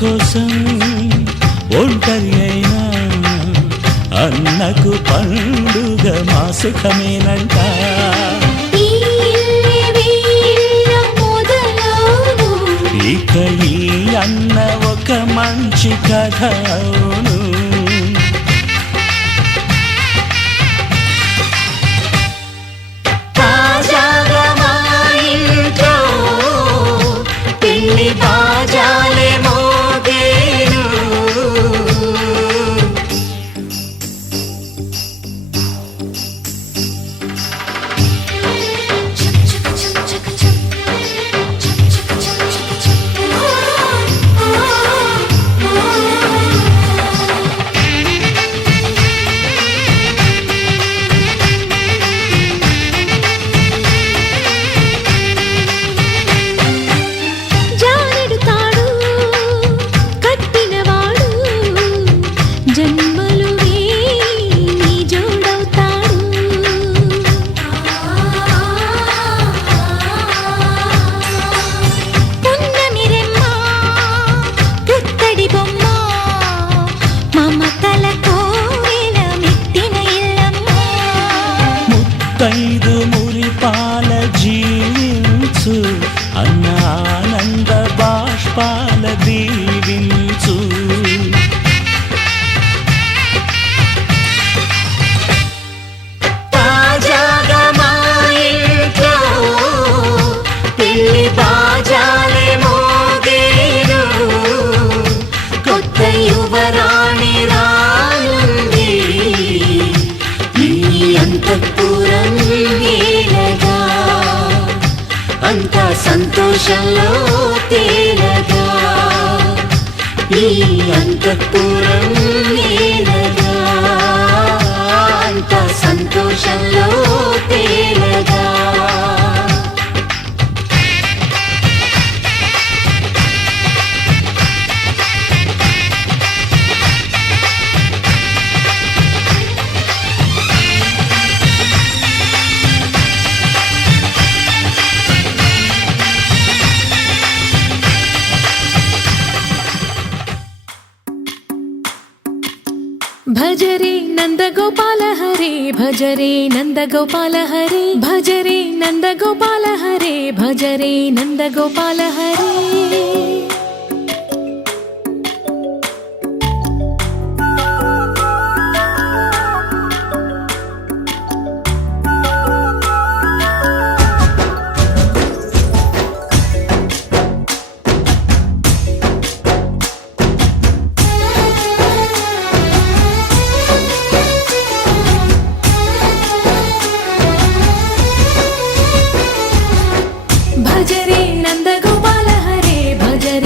కోసం ఒంటరి అయినా అన్నకు పండుగ మా సుఖమేనంట. ఇక ఈ అన్న ఒక మంచి కథ అవును. తాజాగా మా ఇంట్లో పెళ్లి బాజాలే మోగేను. ముత్తైదు మురిపాల జీవించు అన్న ఆనంద బాష్పాల దీవించు. తాజాగా మా ఇంట్లో పెళ్లి బాజాలే మోగేను. కొత్త యువరాణి రానుంది ఈ అంతఃపురం ఏలగా. అంతా సంతోషంలో తేలగా ఈ అంతఃపురం ఏలగా. అంతా సంతోషంలో తేలగా. భజరే నందగోపాల హరే భజరే నందగోపాల హరే భజరే నందగోపాల హరే భజరే నందగోపాల హరే. భజరే నందగోపాల హరే భజరే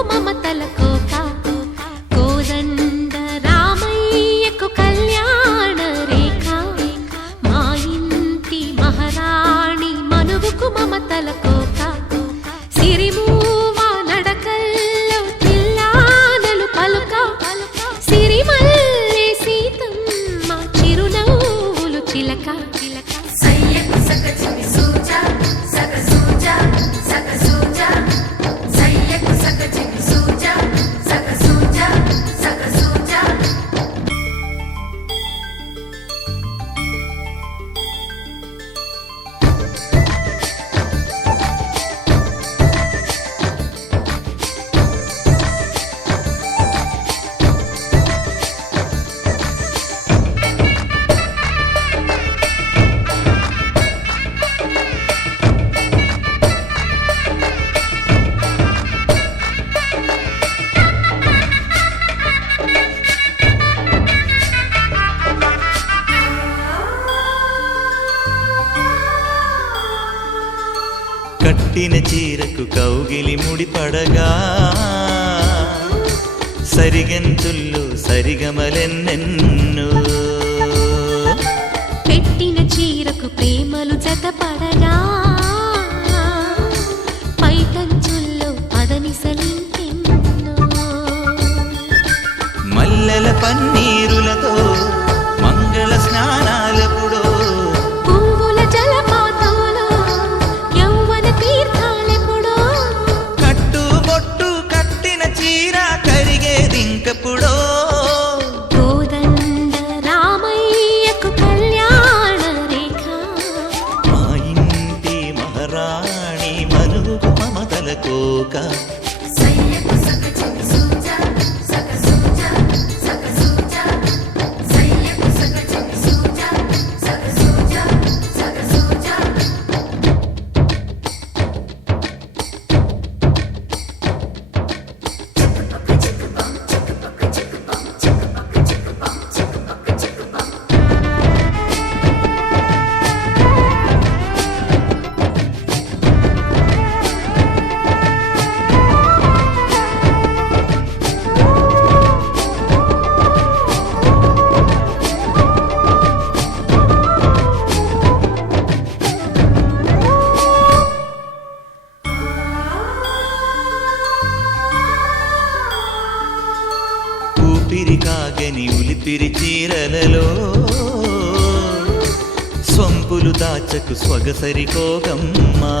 మనువుకు మమతల కోక కోదండ రామయ్యకు కళ్యాణ రేఖ మా ఇంటి మహారాణి మనువుకు మమతల కోక సిరిమూవ నడకల్లో తిల్లానలు పలుక సిరిమల్లె సీతమ్మ చిరునవ్వులు చిలక సయ్యకు సకచిమి సూజా సక సూజా సక సూజా సయ్యకు సకచిమి సూజా సక సూజా సక సూజా కట్టిన చీరకు కౌగిలి ముడిపడగా సరిగంతుల్లో సరిగమలెన్నెన్నో పెట్టిన చీరకు ప్రేమలు జతపడగా పైటంచుల్లో పదనిసలింకెన్నో మల్లెల పన్నీరులతో మంగళ స్నానాలెప్పుడో పువ్వుల జలపాతంలో యౌవన తీర్థాలెప్పుడో కట్టుబొట్టు కట్టిన చీర కరిగేదింకప్పుడో కోదండ రామయ్యకు కళ్యాణ రేఖ మా ఇంటి మహారాణి మనువుకు మమతల కోక సయ్యకు సకచిమి సూజా సక సూజా సక సూజా సయ్యకు సకచిమి సూజా సక సూజా సక సూజా ఊపిరి కాగని ఉలిపిరి చీరలలో సొంపులు దాచకు స్వగసరి కోగమ్మా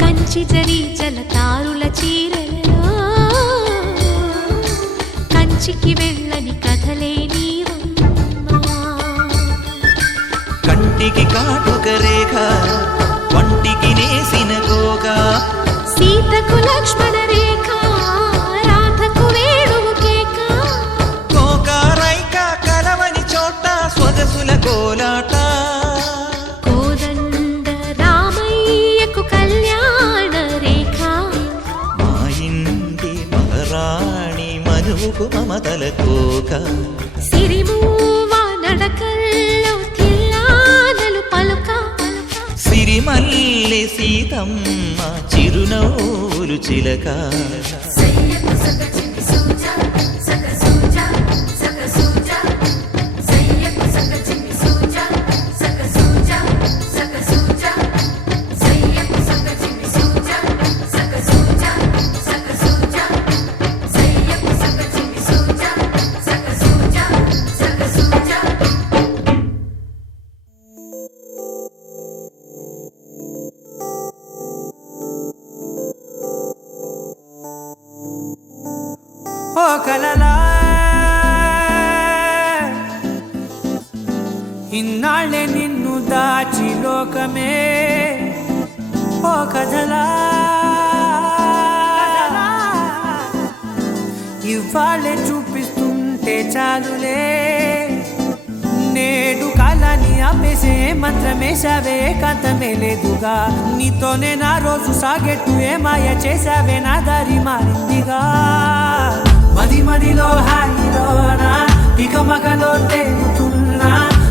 కంచి జరి జలతారుల చీరలలో కంచికి వెళ్ళని కథలే నీవమ్మా కంటికి కాటుక రేఖ వంటికి నేసిన కోగా సీతకు లక్ష్మణ రేఖ రాధకు వేణువు కేక కోకారైక కలవని చోట స్వగసుల కోలాట కోదండ రామయ్యకు కళ్యాణ రేఖ మా ఇంటి మహారాణి మనువుకు మమతల కోక సిరిమూవ నడకల్లో తిల్లానలు పలుక సిరిమల్లె సీతమ్మ చిరునవ్వులు చిలక సయ్యకు సకచిమి సూజా సక సూజా సక సూజా సయ్యకు సకచిమి సూజా సక సూజా సక సూజా సయ్యకు సకచిమి సూజా సక సూజా సక సూజా సయ్యకు సకచిమి సూజా సక సూజా సక సూజా ఓ కలలా ఇన్నాళ్ళే నిన్ను దాచి లోకమే ఓ కథలా ఇవాళ్ళే చూపిస్తుంటే చాలులే నేడు కాలాన్ని ఆపేసే మంత్రమేశావే కాంతమే లేదుగా నీతోనే నా రోజు సాగెట్టు ఏ మాయ చేశావే నా దారి మారిందిగా మది మదిలో హాయిలోనా ఇక మగలో తేలుతున్నా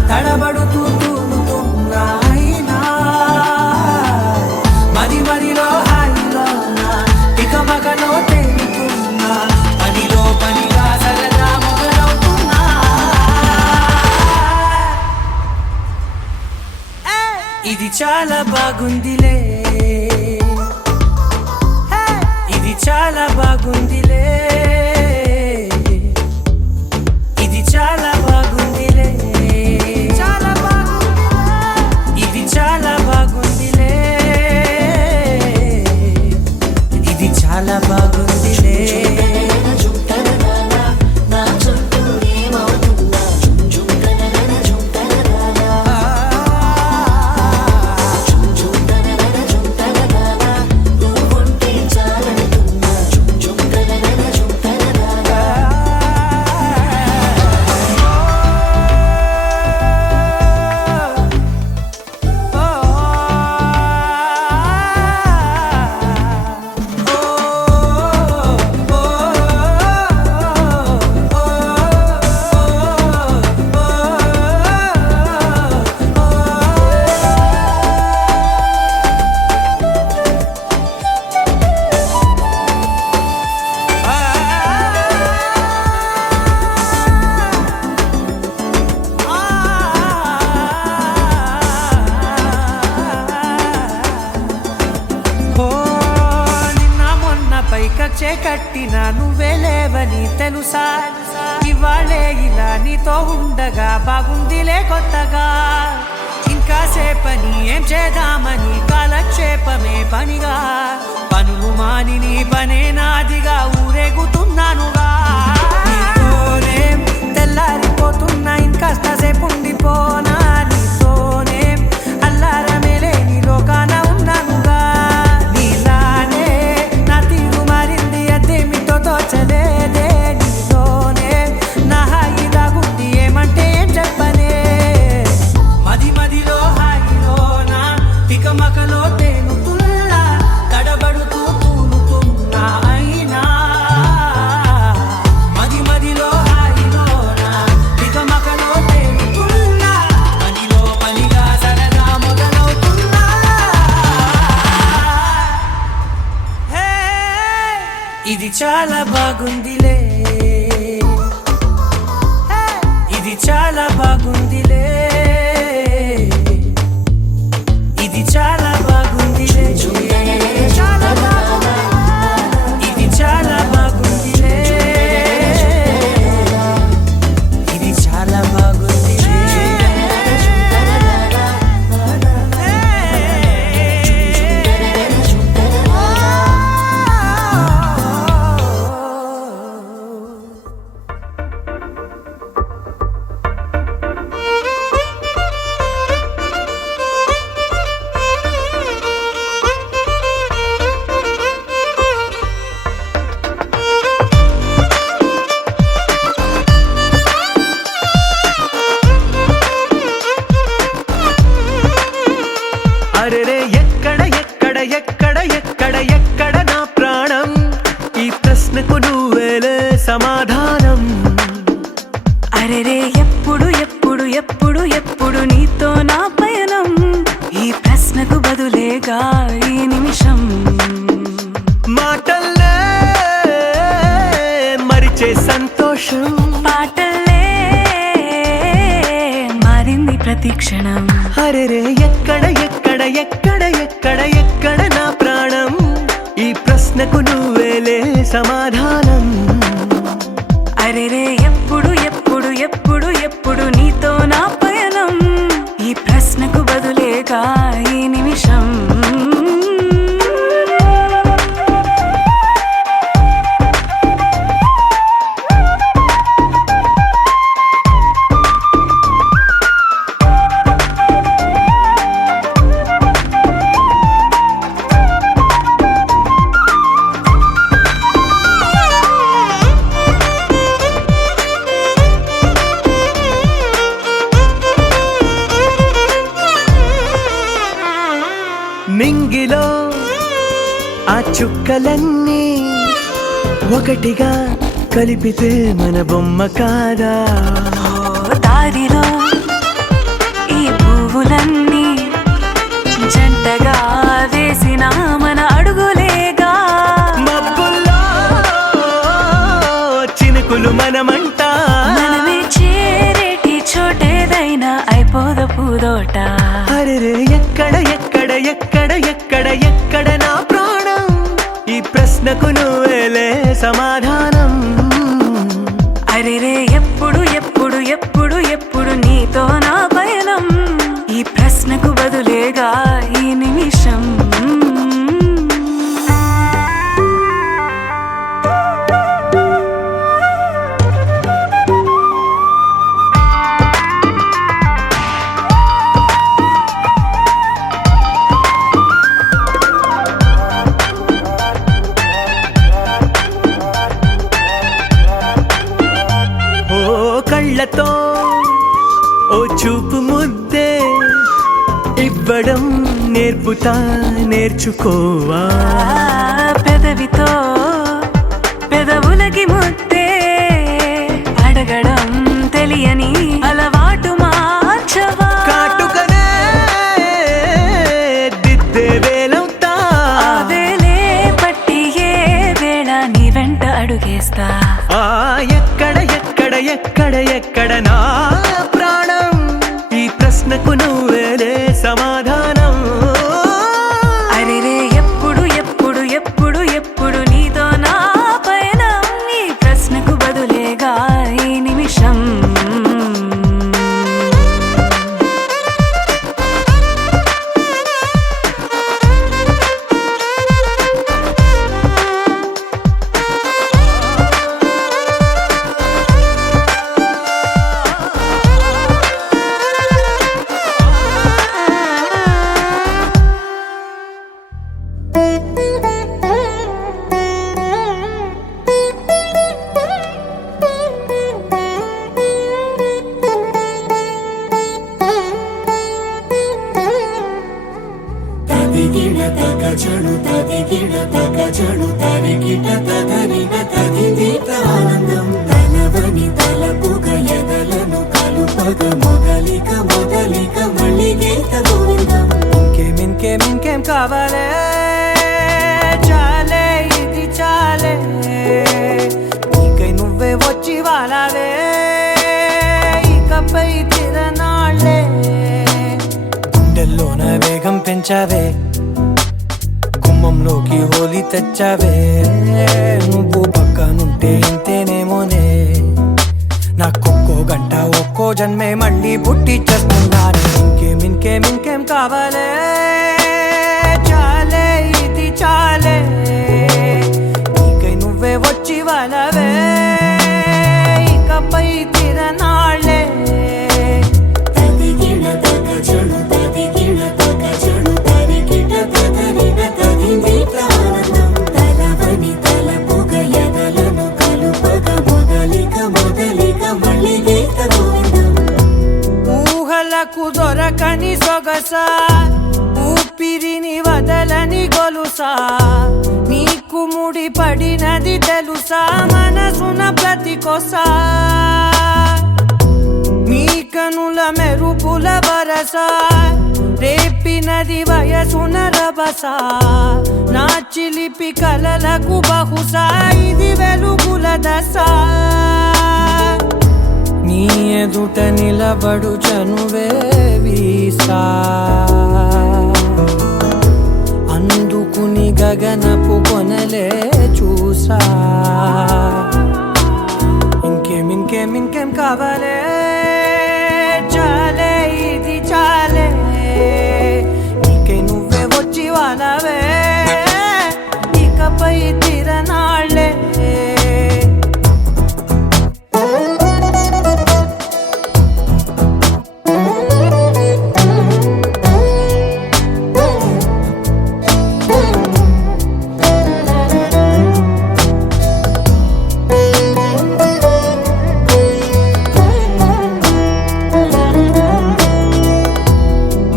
తడబడుతూ తూలుతున్నా అయినా మది మదిలో హాయిలోనా ఇక చాలా బాగుందిలే, ఇది చాలా బాగుందిలే, ఇది చాలా బాగుందిలే, చాలా బాగుందిలే, ఇది చాలా బాగుందిలే, ఇది చాలా బాగుందిలే. కచ్చే కట్టిన నువ్వే లేవని తెలుసా, ఇవాళే ఇలా నీతో ఉండగా బాగుందిలే కొత్తగా. ఇంకా సేపని ఏం చేద్దామని కాలక్షేపమే పనిగా, పనులు మాని నీ పనే నాదిగా ఊరేగుతున్నానుగా. నీతోనే తెల్లారిపోతున్నా, ఇంకాస్త సేపు ఉండిపోనా, నీతోనే అల్లారమే లేని లోకాన ఉన్నానుగా. నీలానే నా తీరు మారింది, అదేమిటో తోచలేదే, నీలోనే నా హాయి దాగుంది, ఏమంటే ఏం చెప్పనే. మది మదిలో హాయిలోనా తికమకలో తేలుతున్నా, తడబడుతూ తూలుతున్నా అయినా. మది మదిలో హాయిలోనా తికమకలో తేలుతున్నా, పనిలో పనిగా సరదా మొదలవుతున్నా. హే, ఇది చాలా బాగుందిలే, ఇది చాలా బాగుందిలే, ఇది చాలా బాగుందిలే, చాలా బాగుందిలే, ఇది చాలా బాగుందిలే, ఇది చాలా బాగుందిలే. అరెరే ఎక్కడ ఎక్కడ ఎక్కడ ఎక్కడ ఎక్కడ నా ప్రాణం, ఈ ప్రశ్నకు నువ్వేలే సమాధానం. అరెరే ఎప్పుడు ఎప్పుడు ఎప్పుడు ఎప్పుడు నీతో నా పయనం, ఈ ప్రశ్నకు బదులేగా ఈ నిమిషం. మాటల్లే మరిచే సంతోషం, పాటల్లే మారింది ప్రతి క్షణం. అరెరే ఎక్కడ ఎక్కడ ఎక్కడ ఎక్కడ ఎక్కడ నా ప్రాణం, ఈ ప్రశ్నకు నువ్వేలే సమాధానం. అరెరే ఎప్పుడు ఎప్పుడు ఎప్పుడు ఎప్పుడు నీతో నా పయనం, ఈ ప్రశ్నకు బదులేగా ఈ నిమిషం. నింగిలో ఆ చుక్కలన్నీ ఒకటిగా కలిపితే మన బొమ్మ కాదా. దారిలో ఈ పువ్వులన్నీ జంటగా వేసిన మన అడుగులేగా. మబ్బుల్లో చినుకులు మనమంట, మనమే చేరేటి చోటేదైనా అయిపోద పూదోట. అరెరే ఎక్కడ సమాధానం. అరెరే ఎప్పుడు ఎప్పుడు ఎప్పుడు ఎప్పుడు నీతో నా పయనం, ఈ ప్రశ్నకు బదులేగా ఈ నిమిషం. కళ్ళతో ఓ చూపు ముద్దే ఇవ్వడం నేర్పుతా, నేర్చుకోవా. పెదవితో పెదవులకి ముద్దే అడగడం తెలియని అలవాటు మార్చవా. కాటుకనే దిద్దే వేలవుతా, వేలే పట్టి ఏ వేళ నీ వెంట అడుగేస్తా. ఎక్కడ ఎక్కడ ఎక్కడ ఎక్కడ నా ప్రాణం, ఈ ప్రశ్నకు నువ్వేలే సమాధానం. అరెరే ఎప్పుడు ఎప్పుడు ఎప్పుడు ఎప్పుడు నీతో నా పయనం, ఈ ప్రశ్నకు బదులేగా ఈ నిమిషం. తదిగిడ తగజడు తదిగిడ తగజడు తరిగిట తదరిన తదిదీత ఆనందం. తలవని తలపుగ ఎదలను కలుపగ మొదలిక మొదలిక మళ్ళీ గీత గోవిందం. ఇంకేం కావాలే, చాలే ఇది చాలే, నీకై నువ్వే వచ్చి వాలావే, ఇకపై తిరనాళ్ళే. గుండెల్లోన వేగం పెంచావే, గుమ్మంలోకి హోలీ తెచ్చావే. నువ్వు పక్కనుంటే ఇంతేనేమోనే, నాకొక్కో గంట ఒక్కో జన్మే మళ్ళీ పుట్టి చేస్తున్నాను. ఇంకేం కావాలే, చాలే ఇది చాలే, నీకై నువ్వే వచ్చి వాళ్ళవే, ఇకపై తిరనాళ్ళే. తదిగిడ తగజడు తదిగిడ తగజడు తరిగిట తదరిన తదిదీత ఆనందం. తలవని తలపుగ ఎదలను కలుపగ మొదలిక మొదలిక మళ్ళీ గీత గోవిందం. ఊహలకు దొరకని సొగసా, ఊపిరిని వదలని గొలుసా, నీకు ముడి పడినది తెలుసా మనసున ప్రతి కొసా. నీ కనుల మెరుపుల వరస, రేపినది వయసున రభస, నా చిలిపి కలలకు బహుశా ఇది వెలుగుల దశ. నీ ఎదుట నిలబడు చనువే వీసా, అందుకుని గగనపు కొనలే చూసా. ఇంకేం కావాలే, చాలే ఇది చాలే, నీకై నువ్వే వచ్చి వాలవే, ఇకపై తిరనాళ్ళే.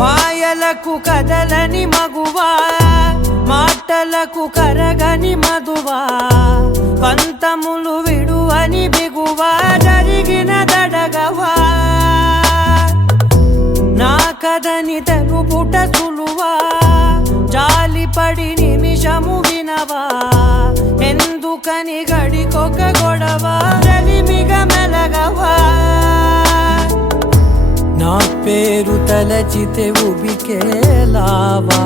మాయలకు కదలని మగువా, మాటలకు కరగని మధువా, పంతములు విడువని బిగువా, జరిగిన దడగవా. నా కథని తెలుపుట సులువా, జాలిపడి నిమిషము వినవా, ఎందుకని గడికొక గొడవ, రలిమిగ మెలగవా. నా పేరు తలచితే ఉబికేలావా,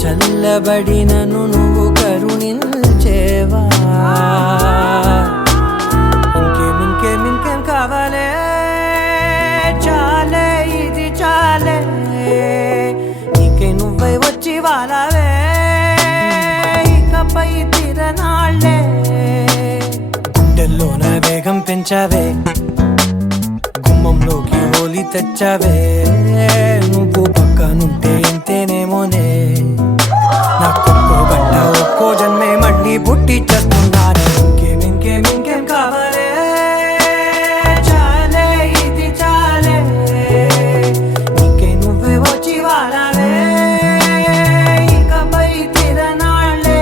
చల్లబడినను నువ్వు కరు పెంచావే గుమ్మంలోకి హోలీ తెచ్చావే నువ్వు పక్కనుంటే ఇంతేనేమోనే నాకొక్కో గంట ఒక్కో జన్మే మళ్ళీ పుట్టి చేస్తున్నానే ఇంకేం కావాలే చాలే ఇది చాలే నీకే నువ్వే వచ్చి వాడాలే ఇకపై తిరనాళ్ళే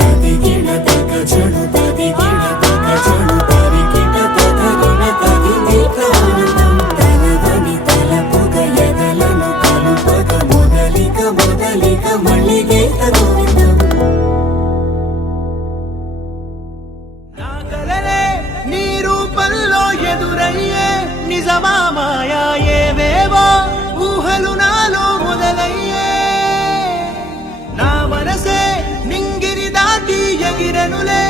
తదిగిన తగ చెడు తదిగిన తగ చెడు తరిగిన తదగిన తదిగి ప్రాణం తలవని తలపుగ ఎదలను కలుపగ మొదలిక మళ్ళీ గీత గోవిందం నా కలలే నీ రూపంలో ఎదురయ్యే నిజమా మాయా ఏవేవో ఊహలు నాలో మొదలయ్యే నా మనసే నింగిరి దాటి ఎగిరనులే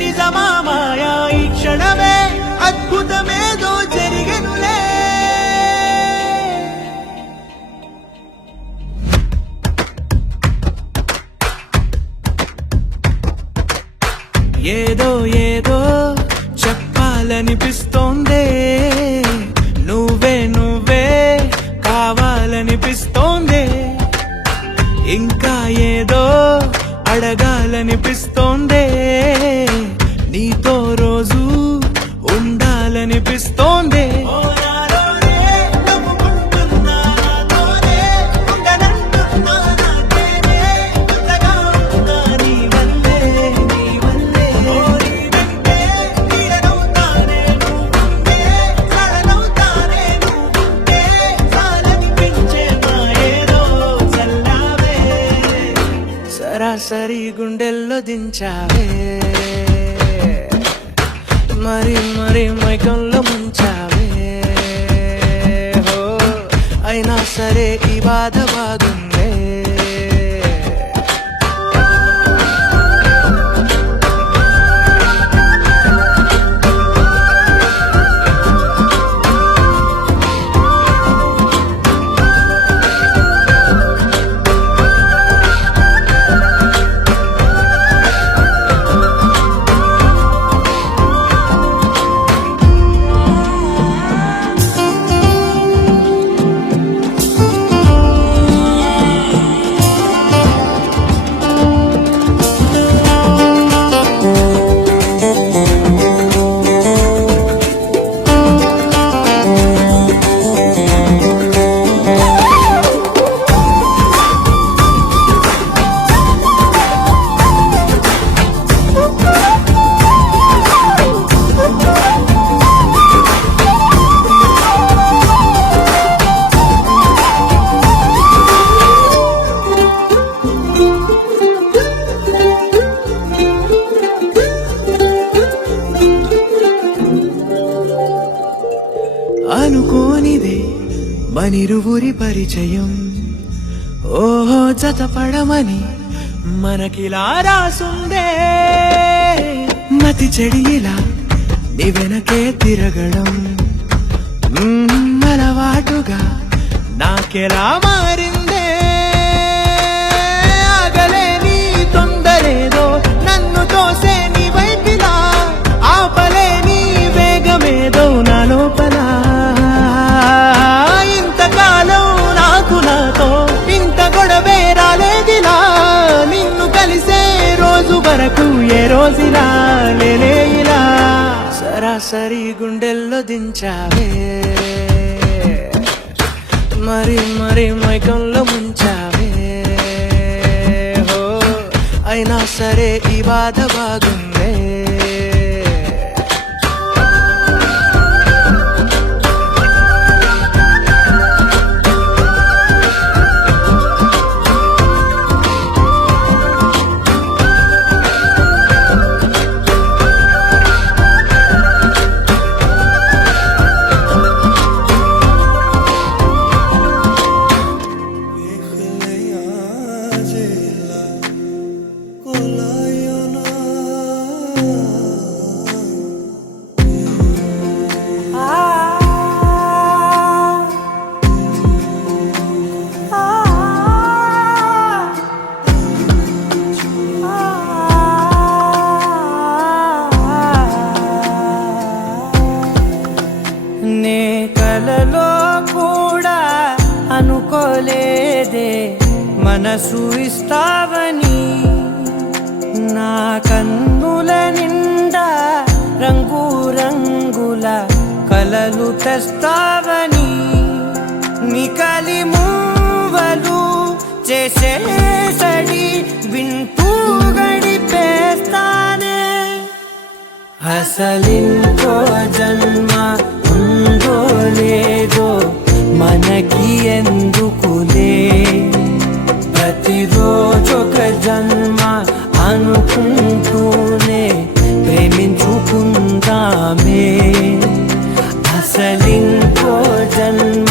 నిజమా మాయా ఈ క్షణమే అద్భుతమేదో జరిగెనులే ఏదో ఏదో చెప్పాలనిపిస్తోందే నువ్వే కావాలనిపిస్తోందే ఇంకా ఏదో అడగాలనిపిస్తోందే నీతో రోజు ఉండాలనిపిస్తోందే సరాసరి గుండెల్లో దించావే మరి మైకంలో ముంచావే హో అయినా సరే ఈ బాధ బాగుందే అనుకోనిదే మనిరువురి పరిచయం ఓహో జతపడమని మనకిలా రాసుందే మతి చెడిలా నీ వెనకే తిరగడం అలవాటుగా నాకెలా మారిందే ఆగలేని తొందరేదో నన్ను తోసే నీ వైపిలా ఆపలేని వేగమేదో నా లోపల ఇంతకాలం నాకు నాతో ఇంత గొడవే రాలేదిలా నిన్ను కలిసే రోజు వరకు ఏ రోజులా లేలే ఇలా సరాసరి గుండెల్లో దించావే మరి మైకంలో ముంచావే హో అయినా సరే ఈ బాధ బాగుందే कोलायो ना లేదే మనసు ఇస్తావని నా కన్నుల నిండా రంగు రంగుల కలలు తెస్తావని నికలి మూవలు చేసే సడి వింటూ గడిపేస్తానే అసలింకో జన్మ ఉందో లేదో మనకి ఎందుకులే ప్రతిరోజొక జన్మ అనుకుంటూనే ప్రేమించుకుందామే అసలింకో జన్మ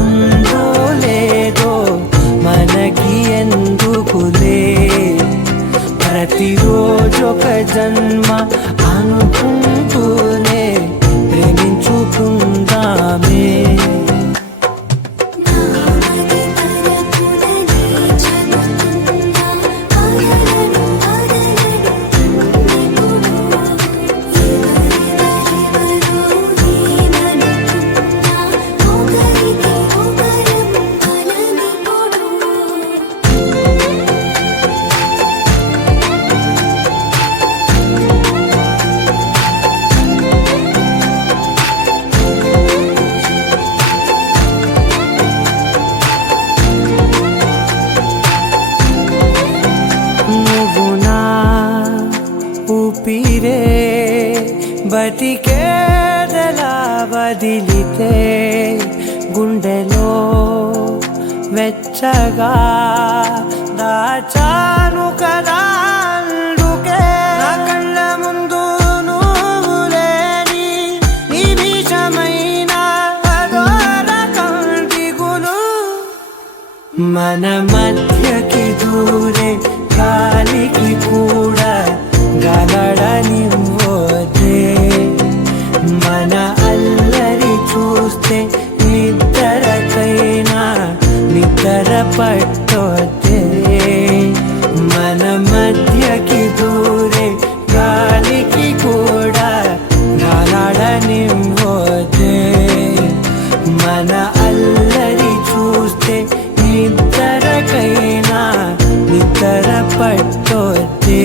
ఉందో లేదో మనకి ఎందుకులే ప్రతిరోజొక జన్మ అనుకుంటూనే ప్రేమించుకుందామే నామది తరపునని చెబుతున్నా ఆగలను నీననుకున్నా ఒకరికి ఒకరం బలమిప్పుడు నువ్వు నా ఊపిరే బతికేదలా వదిలితే గుండెలో వెచ్చగా దాచాను కదా అందుకే నా కళ్ళ ముందు నువ్వు లేని నిమిషమైన అదోర కంటిగులు మన మధ్యకి దూరే గాలికి కూడా గలడనివ్వదే మన అల్లరి చూస్తే నిద్రకైనా నిద్ర పట్టొద్దే మన మధ్యకి దూరే గాలికి కూడా గలడనివ్వదే మన అల్లరి చూస్తే నిద్రకైనా నిద్ర పట్టొద్దే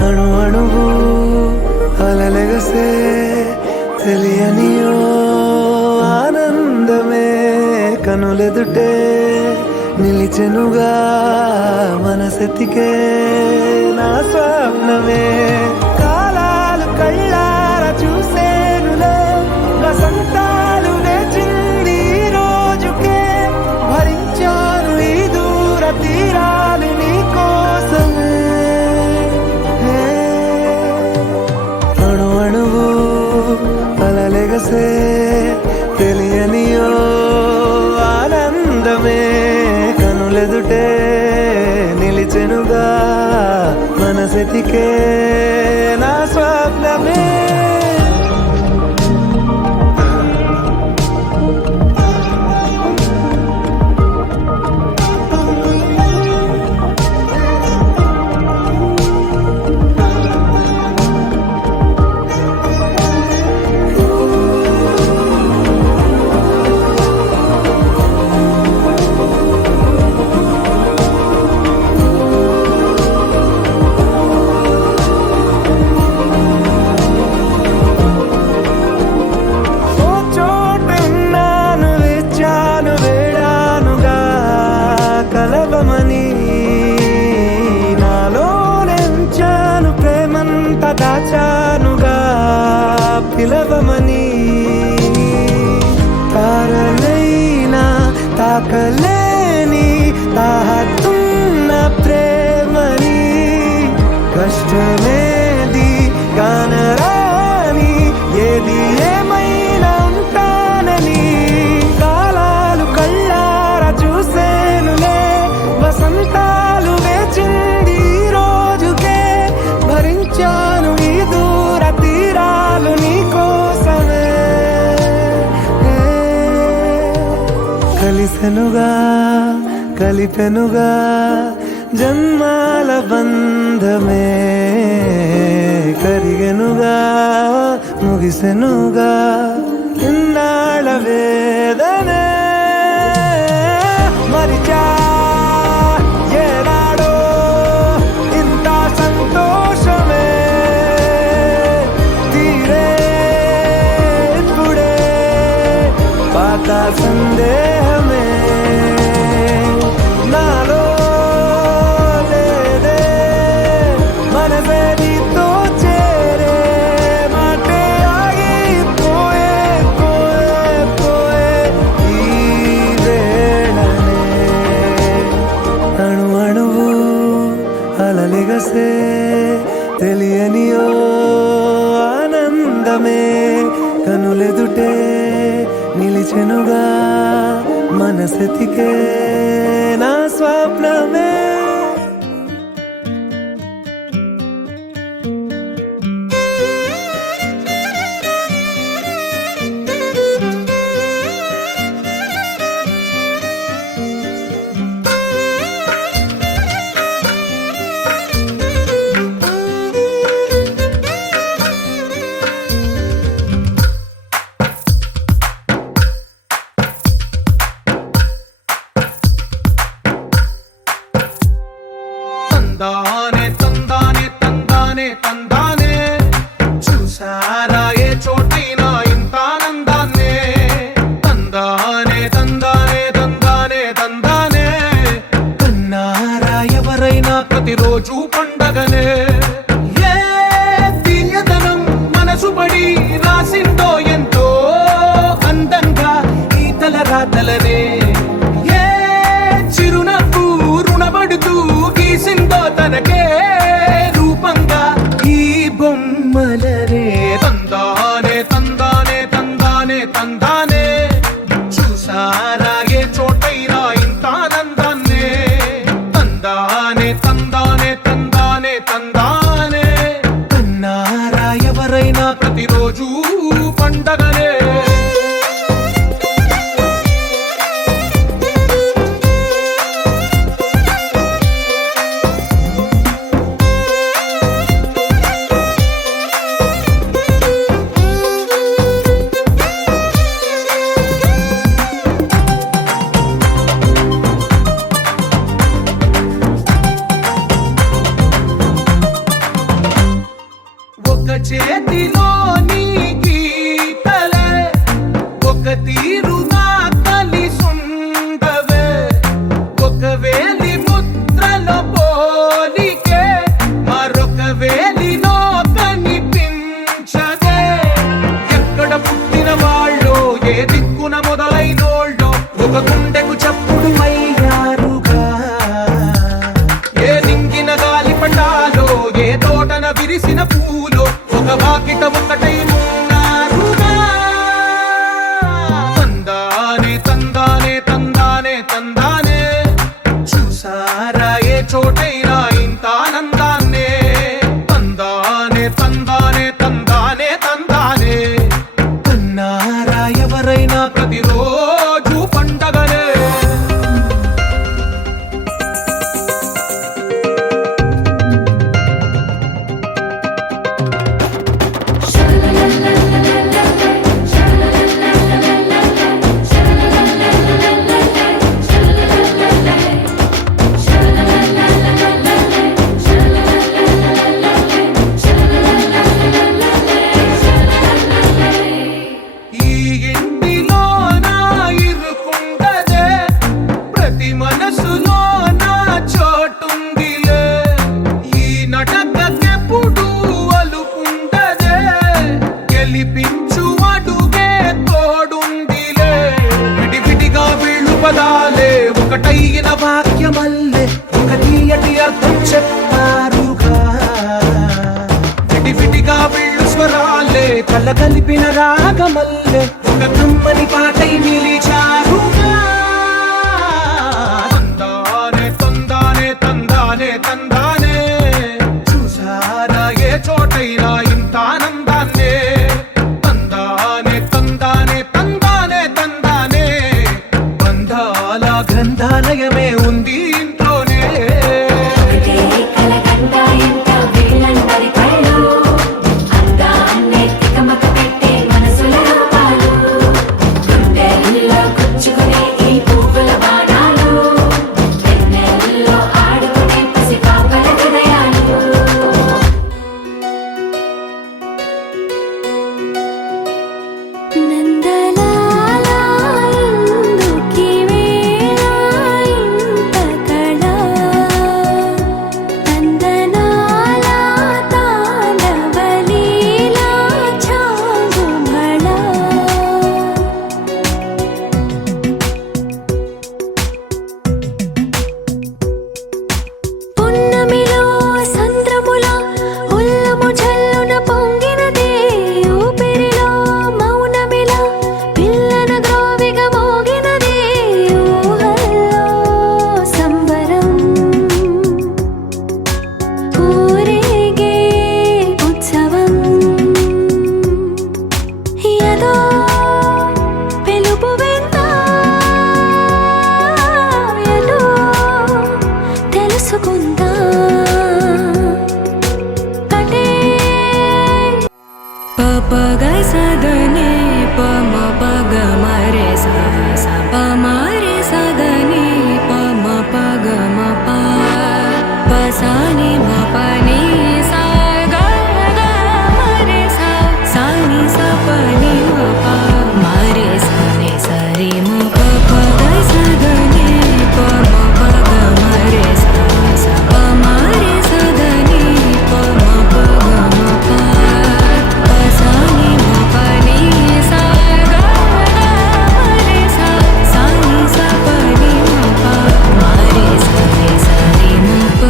అణు అణువు అలలెగసే తెలియనియో ఆనందమే కనులెదుటే నిలిచెనుగా మనసెతికే నా స్వప్నమే కాలాలు కళ్ళార చూసేనులే వసంతాలు నేచింది ఈ రోజుకే భరించాను ఈ దూర తీరాలు నీ కోసమే అణు అణువు అలలెగసే తెలియనియో ఆనందమే కనులెదుటే నిలిచెనుగా మనసెతికే నా స్వప్నమే పిలవమని తారలైనా తాకలేని తాహతున్న ప్రేమని కష్టమేది కానరాని ఏది ఏమైనా ఉంటానని కాలాలు కళ్ళార చూసేనులే వసంతాలు వేచింది ఈ రోజుకే భరించాను ఈ దూర తీరాలు నీ కోసమే కలిసెనుగా కలిపెనుగా జన్మాల బంధమే కరిగెనుగా ముగిసెనుగా ఇన్నాళ్ళ వేదనే మరిచా ఏనాడో ఇంత సంతోషమే తీరే ఇప్పుడే పాత సందేహమే నాలో లేదే మనసే నీతో చేరే మాటే ఆగిపోయే పోయే పోయే ఈ వేళనే అణు అణువు అలలిగసే తెలియని ఓ ఆనందమే కనులెదుటే నిలిచెనుగా మనసెతికే నా స్వప్నమే తందానే తందానే తందానే తందానే చూసారా ఏ చోటైనా ఇంత ఆనందాన్నే తందానే తందానే తందానే తందానే కన్నారా ఎవరైనా ప్రతిరోజు పండగనే ఏ తీయదనం మనసు పడి రాసిందో ఎంతో అందంగా ఈ తలరాతలనే ఏ చిరునవ్వు రుణపడుతూ గీసిందో తనకే రూపంగా ఈ బొమ్మలనే తందానే తందానే తందానే తందానే చూసారా ఏ చోటైనా ఇంత ఆనందాన్నే తందానే తందానే తందానే తందానే కన్నారా ఎవరైనా ప్రతిరోజు పండగనే ఒక చేతిలో నీ గీతలే ఒక తీరుగా కలిసుండవే ఒక వేలి ముద్రలో పోలికే మరొక వేలిలో కనిపించదే ఎక్కడ పుట్టిన వాళ్ళో ఏ దిక్కున మొదలైనోళ్ళో ఒక గుండెకు చప్పుడు అయ్యారుగా ఏ నింగిన గాలి పటాలో ఏ తోటన విరిసిన పూలో ఒక వాకిట ఒకటై ఉన్నారుగా తందానే తందానే తందానే తందానే చూసారా ఏ చోటైనా ఇంత ఆనందాన్నే తందానే తందానే తందానే తందానే కన్నారా ఎవరైనా ప్రతిరోజు పండగనే la la la la la అర్థం చెప్పారుగా విడివిడిగా వీళ్ళు స్వరాలే కల కలిపిన రాగమల్లే ఒక కమ్మని పాటై నిలిచారుగా తందానే తందానే తందానే తందానే చూసారా ఏ చోటైనా ఇంత ఆనందాన్నే తందానే తందానే తందానే తందానే బంధాల గ్రంథాలయమే ఉంది ఇంట్లోనే కలకండ ఎంత వీళ్ళందరి కళ్ళు అందాన్నే తికమక పెట్టే మనసుల రూపాలు గుండెల్లో గుచ్చుకునే ఈ పువ్వుల బాణాలు వెన్నెల్లో ఆడుకునే పసిపాపల హృదయాలు నందలాలా ఇందుకి వేళ ఇంత కళ నందనాల తాండవలీలా చాగుమళ పున్నమిలో సంద్రముల ఉల్లము జల్లున పొంగినదే ఊపిరిలో మౌనమిలా పిల్లన గ్రోవిగా మోగినదే ఊహల్లో సంబరం ఊరేగే ఉత్సవం యదో పిలుపు విన్నా ఎటో తెలుసుకుందా కటే పపగ సదని పమ పగ మరే సా సా ప మరే సదని పమ పగ మ ప పసాని మ పని సా గ గ మరే సా సాని స పని మ ప మరే సని సరి మ ప పగ సదని పమ పగ మరే సా సా ప మరే సదని పమ పగ మ ప పసాని మ పని సా గ గ మరే సా సాని స పని మ ప మరే సని సరి మ ప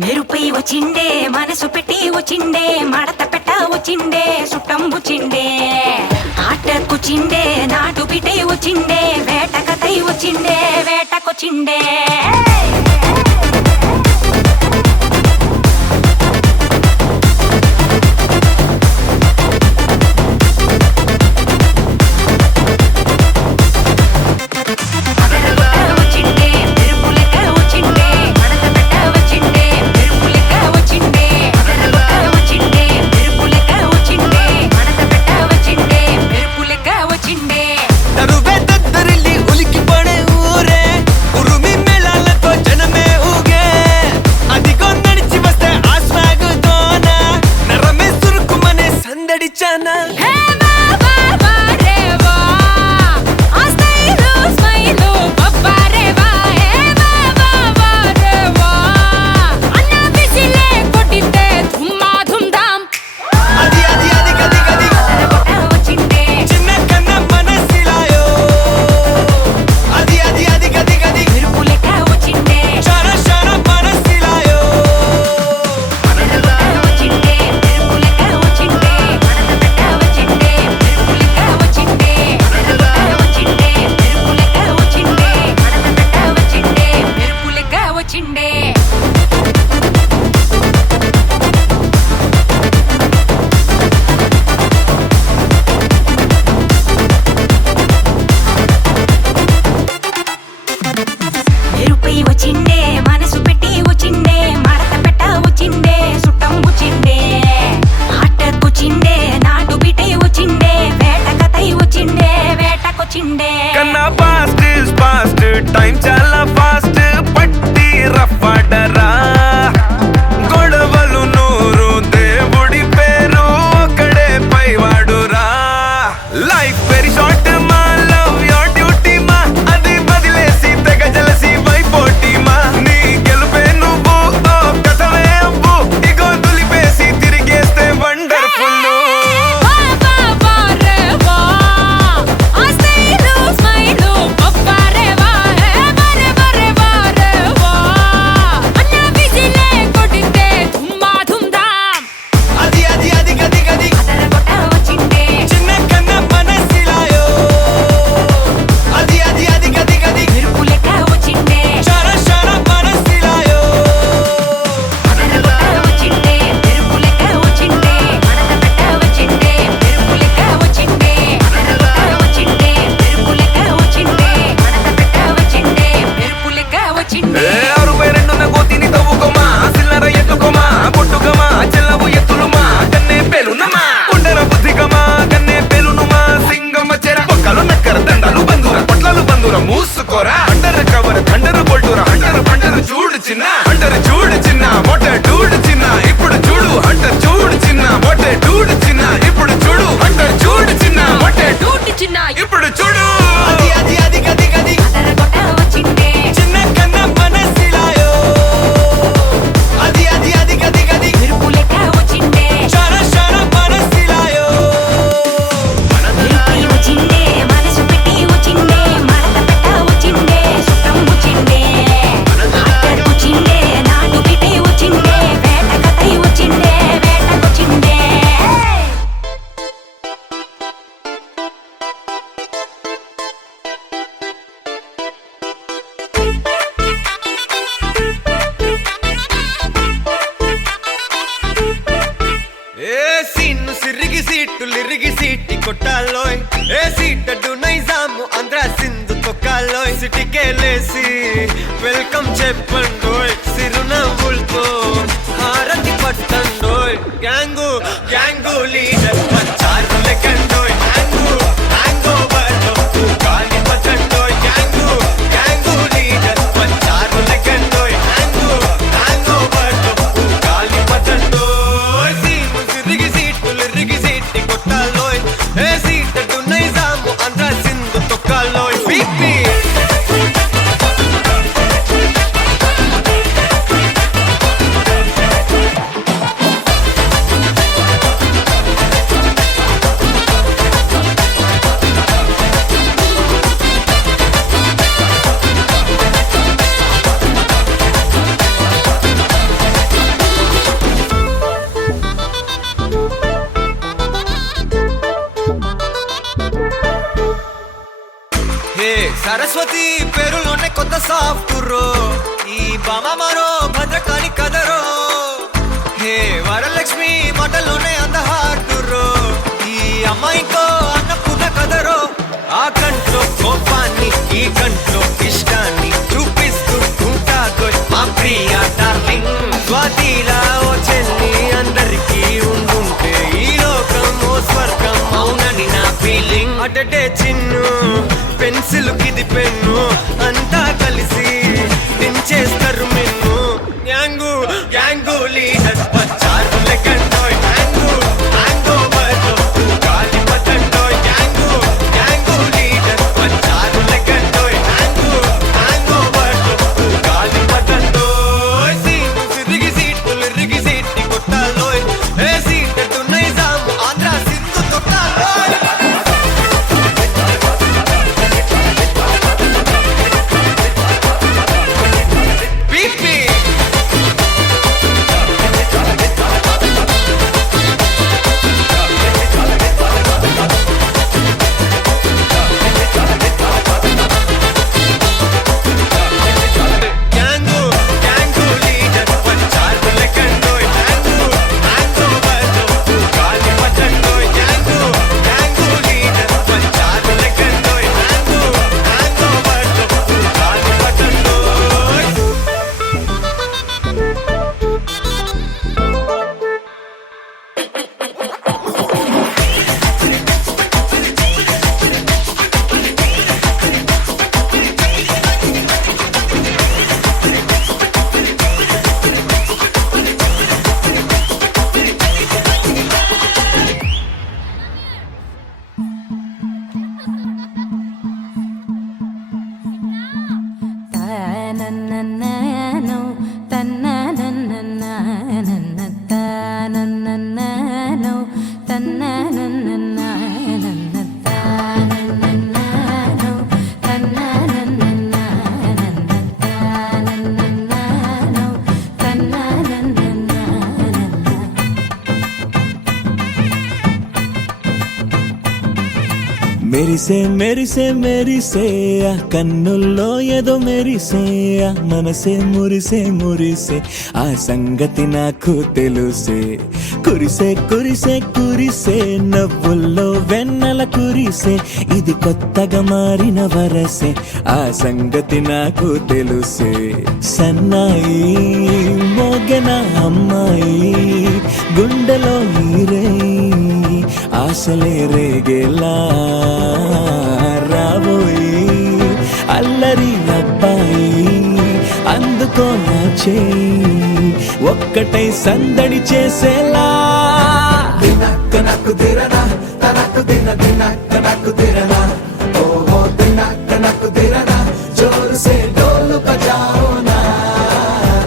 మెరుపై వచ్చిండే మనసు పెట్టి వచ్చిండే మడత పెట్ట వచ్చిండే సుట్టం వచ్చిండే ఆటకొచ్చిండే నాటు బిడ్డే వచ్చిండే వేటకతై వచ్చిండే వేటకొచ్చిండే వచ్చిండే మెరుపులెక్క వచ్చిండే మడత పెట్ట వచ్చిండే మెరుపులెక్క వచ్చిండే వచ్చిండే మెరుపులెక్క వచ్చిండే మడత పెట్ట వచ్చిండే మెరుపులెక్క వచ్చిండే నరువే దద్దరిల్లి ఉలికి పడే ఊరే ఉరుమి మేళాలతో జనమే ఫాస్ట్ టైం చాలా ఫాస్ట్ పట్టి రఫాడరా గొడవలు నూరు దేవుడి పేరు ఒక్కడే పైవాడురా లైఫ్ వెరీ షార్ట్ మా లవ్ యోర్ డ్యూటీ మా అది వదిలేసి తెగ జలసి వైపోటీ మా నీ గెలుపే నువ్వు ఓ కథవే అవ్వు ఇగో దులిపేసి తిరిగేస్తే వండర్ఫుల్ మూసుకోరా అండర్ కవర్ థండర్ బోల్టురా అండర్ పండర్ చూడు చిన్న అండర్ చూడు చిన్న మొట్ట డూడు చిన్న ఇప్పుడు చూడు అండర్ చూడు చిన్న మొట్ట డూడు చిన్న ఇప్పుడు చూడు అండర్ చూడు చిన్న మొట్ట డూడు చిన్న ఇప్పుడు చూడు అది అది అది గది గది చిన్న కన్న మనసిలాయో అది అది అది గది గది షర షర మనసిలాయో లిరిగి సీటి కొట్టాలోయ్ ఏ సీటడు నైజాము ఆంధ్ర సింధు తొక్కాలోయ్ సిటీకేలేసి వెల్కమ్ చెప్పండోయ్ సిరునవ్వులతో హారతి పట్టండోయ్ గ్యాంగు గ్యాంగు లీడర్ పంచారు లెక్కండోయ్ గ్యాంగు గ్యాంగో బర్లో గాలి పట్టండోయ్ గ్యాంగు గ్యాంగు లీడర్ పంచారు లెక్కండోయ్ గ్యాంగు గ్యాంగో బర్లో గాలి పట్టండోయ్ సీము సిరిగి సీటు లిరిగి సీటి కొట్టాలోయ్ ఏ సీటడు నైజాము ఆంధ్ర సింధు తొక్కాలోయ్ పీపీ సరస్వతి పేరులోనే కొత్త సాఫ్ట్రో ఈ బామ మరో భద్రకాళి కదరో హే వరలక్ష్మి మాటలోనే అందహార్డురో ఈ అమ్మాయికో అన్నపూర్ణ కదరో ఆ కంట్లో కోపాన్ని ఈ కంట్లో ఇష్టాన్ని చూపిస్తూ ఉంటాదో మా ప్రియ డార్లింగ్ స్వాతిలా ఓ చెల్లి అందరికీ ఉండుంటే ఈ లోకం ఓ స్వర్గం అవునని నా ఫీలింగ్ అటటే చిన్ను పెన్సిల్ కిది పెన్ను అంతా కలిసి దించేస్తారు మెన్ను గ్యాంగు గ్యాంగు లీడర్ వచ్చారు లెక్కండోయ్ గ్యాంగు గ్యాంగో బర్లో గాలి పట్టండోయ్ గ్యాంగు గ్యాంగు లీడర్ వచ్చారు లెక్కండోయ్ గ్యాంగు గ్యాంగో బర్లో గాలి పట్టండోయ్ సీము సిరిగి సీటు లిరిగి సీటి కొట్టాలోయ్ ఏ సీటడు నైజాము ఆంధ్ర సింధు తొక్కాలోయ్ మెరిసే మెరిసే మెరిసే ఆ కన్నుల్లో ఏదో మెరిసే ఆ మనసే మురిసే మురిసే ఆ సంగతి నాకు తెలుసే కురిసే కురిసే కురిసే నవ్వుల్లో వెన్నెల కురిసే ఇది కొత్తగా మారిన వరసే ఆ సంగతి నాకు తెలుసే సన్నాయి మోగెన అమ్మాయి గుండెలో నీరే ఆశలే రేగేలా రాబోయి అల్లరి అబ్బాయి అందుకో నా చేయి ఒక్కటై సందడి చేసేలా దినక్క నాకు దిరనా తనకు దిన దినక్క నాకు దిరనా ఓహో దినక్క నాకు దిరనా జోరు సే డోలు బజాओ నా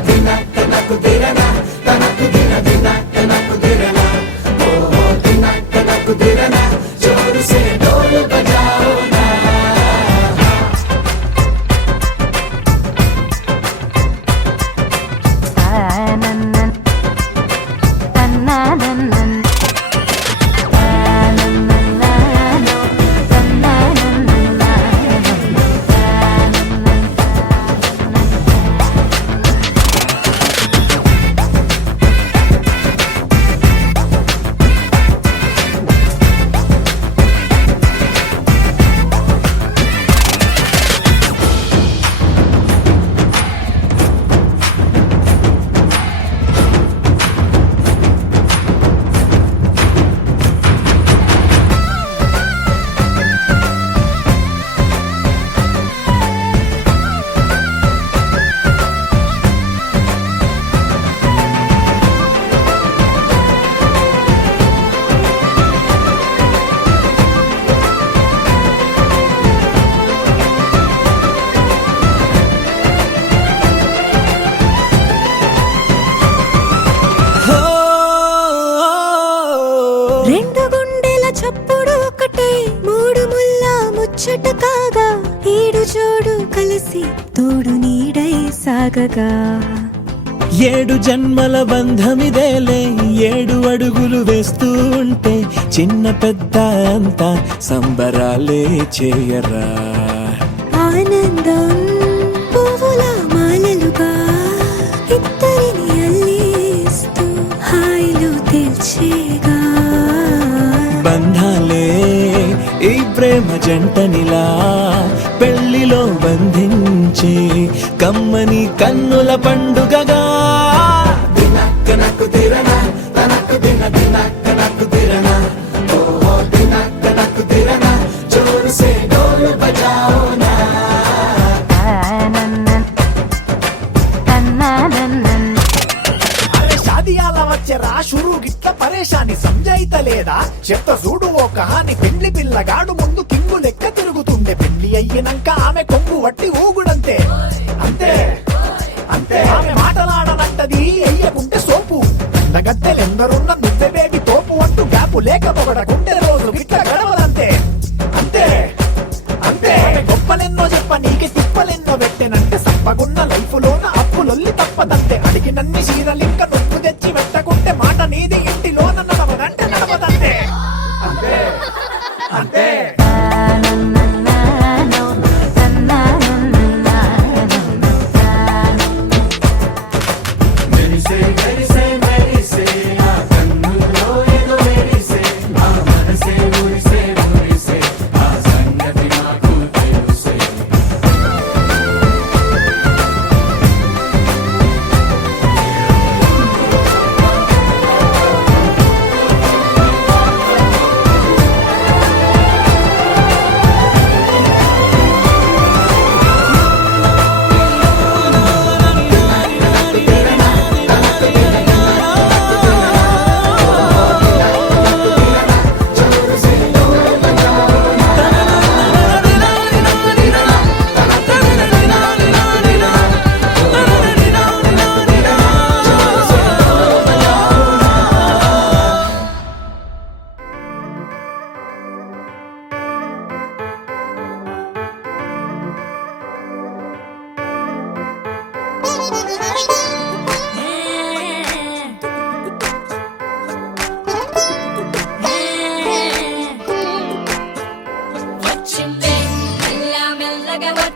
దినక్క నాకు దిరనా తనకు దిన దినక్క నాకు దిరనా ఓహో దినక్క నాకు దిరనా జోరు సే డోలు బజాओ నా రెండు గుండెల చప్పుడు ఒకటే మూడు ముల్ల ముచ్చట కాగా ఈడు జోడు కలిసి తోడు నీడై సాగగా ఏడు జన్మల బంధమిదేలే ఏడు అడుగులు వేస్తూ ఉంటే చిన్న పెద్ద అంతా సంబరాలే చేయరా ఆనందం పువ్వుల మాలలుగా ఇద్దరిని అల్లేస్తూ హాయిలో తెల్చేగా బంధాలే ఈ ప్రేమ జంటనిలా పెళ్లిలో బంధించి కమ్మని కన్నుల పండుగగా దినక్క నాకు దిరనా తనకు దిన దినక్క నాకు దిరనా ఓహో దినక్క నాకు దిరనా జోరు సే డోలు బజాओ నా అరే షాదియాల వచ్చెరా షురు గిట్ల పరేషాని సంజాయిత లేదా చెత్త చూడు ఓ కహాని పెండ్లి పిల్లగాడు ముందు కింగు లెక్క తిరుగుతుండే పెండ్లి అయ్యినంక ఆమె కొంగు వట్టి ఊగుడంతే అంతే అంతే ఆమె మాటలాడనంటది అయ్యకుంటే సోపు గద్దెలెందరున్న నువ్వే బేబి తోపు అంటూ గ్యాపు లేక పొగడకుంటే రోజు గిట్ల గడవదంతే అంతే అంతే గొప్పలెన్నో చెప్ప నీకే తిప్పలెన్నో పెట్టెనంటే సప్పగున్న లైఫ్ లోన అప్పులొల్లి తప్పదంతే అడిగినన్ని చీరలింక నువ్వు తెచ్చి పెట్టకుంటే మాట నీది ఇంటిలోన నడవదంటే నడవదంతే అంతే అంతే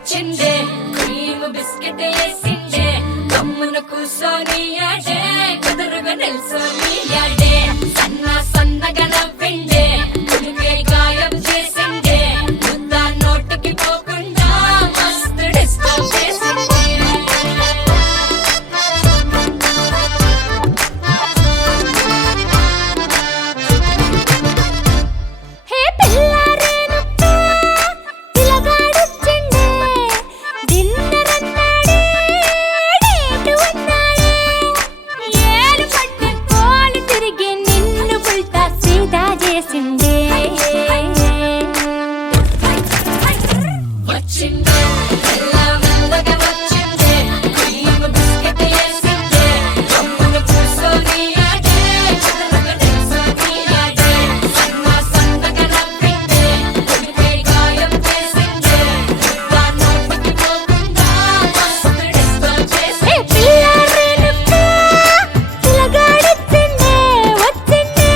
వచ్చిందే క్రీమ్ బిస్కెట్ వేసిందే కమ్మున కూసోని ఆడే కుదురుగా నిల్సోని ఆడే సన్నగా నవ్విండే కుడికే గాయం చేసిందే ముద్ద నోటికి పోకుండా మస్తు డిస్టర్బ్ చేసిందే హే పిల్లారేనుప్పా పిలగాడొచ్చిండే డిన్నర్ అన్నాడే డేటు అన్నాడే ఏలు పట్టు కోలు తిరిగి నిన్ను పుల్టా సీదా చేసిండే వచ్చిందే మెల్లగా వచ్చిందే క్రీమ్ బిస్కెట్ వేసిందే కమ్మున కూసోని ఆడే కుదురుగా నిల్సోని ఆడే సన్నగా నవ్విందే కుడికే గాయం చేసిందే ముద్ద నోటికి పోకుండా మస్తు డిస్టర్బ్ హే చేసిందే పిల్లారేనుప్పా పిలగాడొచ్చిండే వచ్చిండే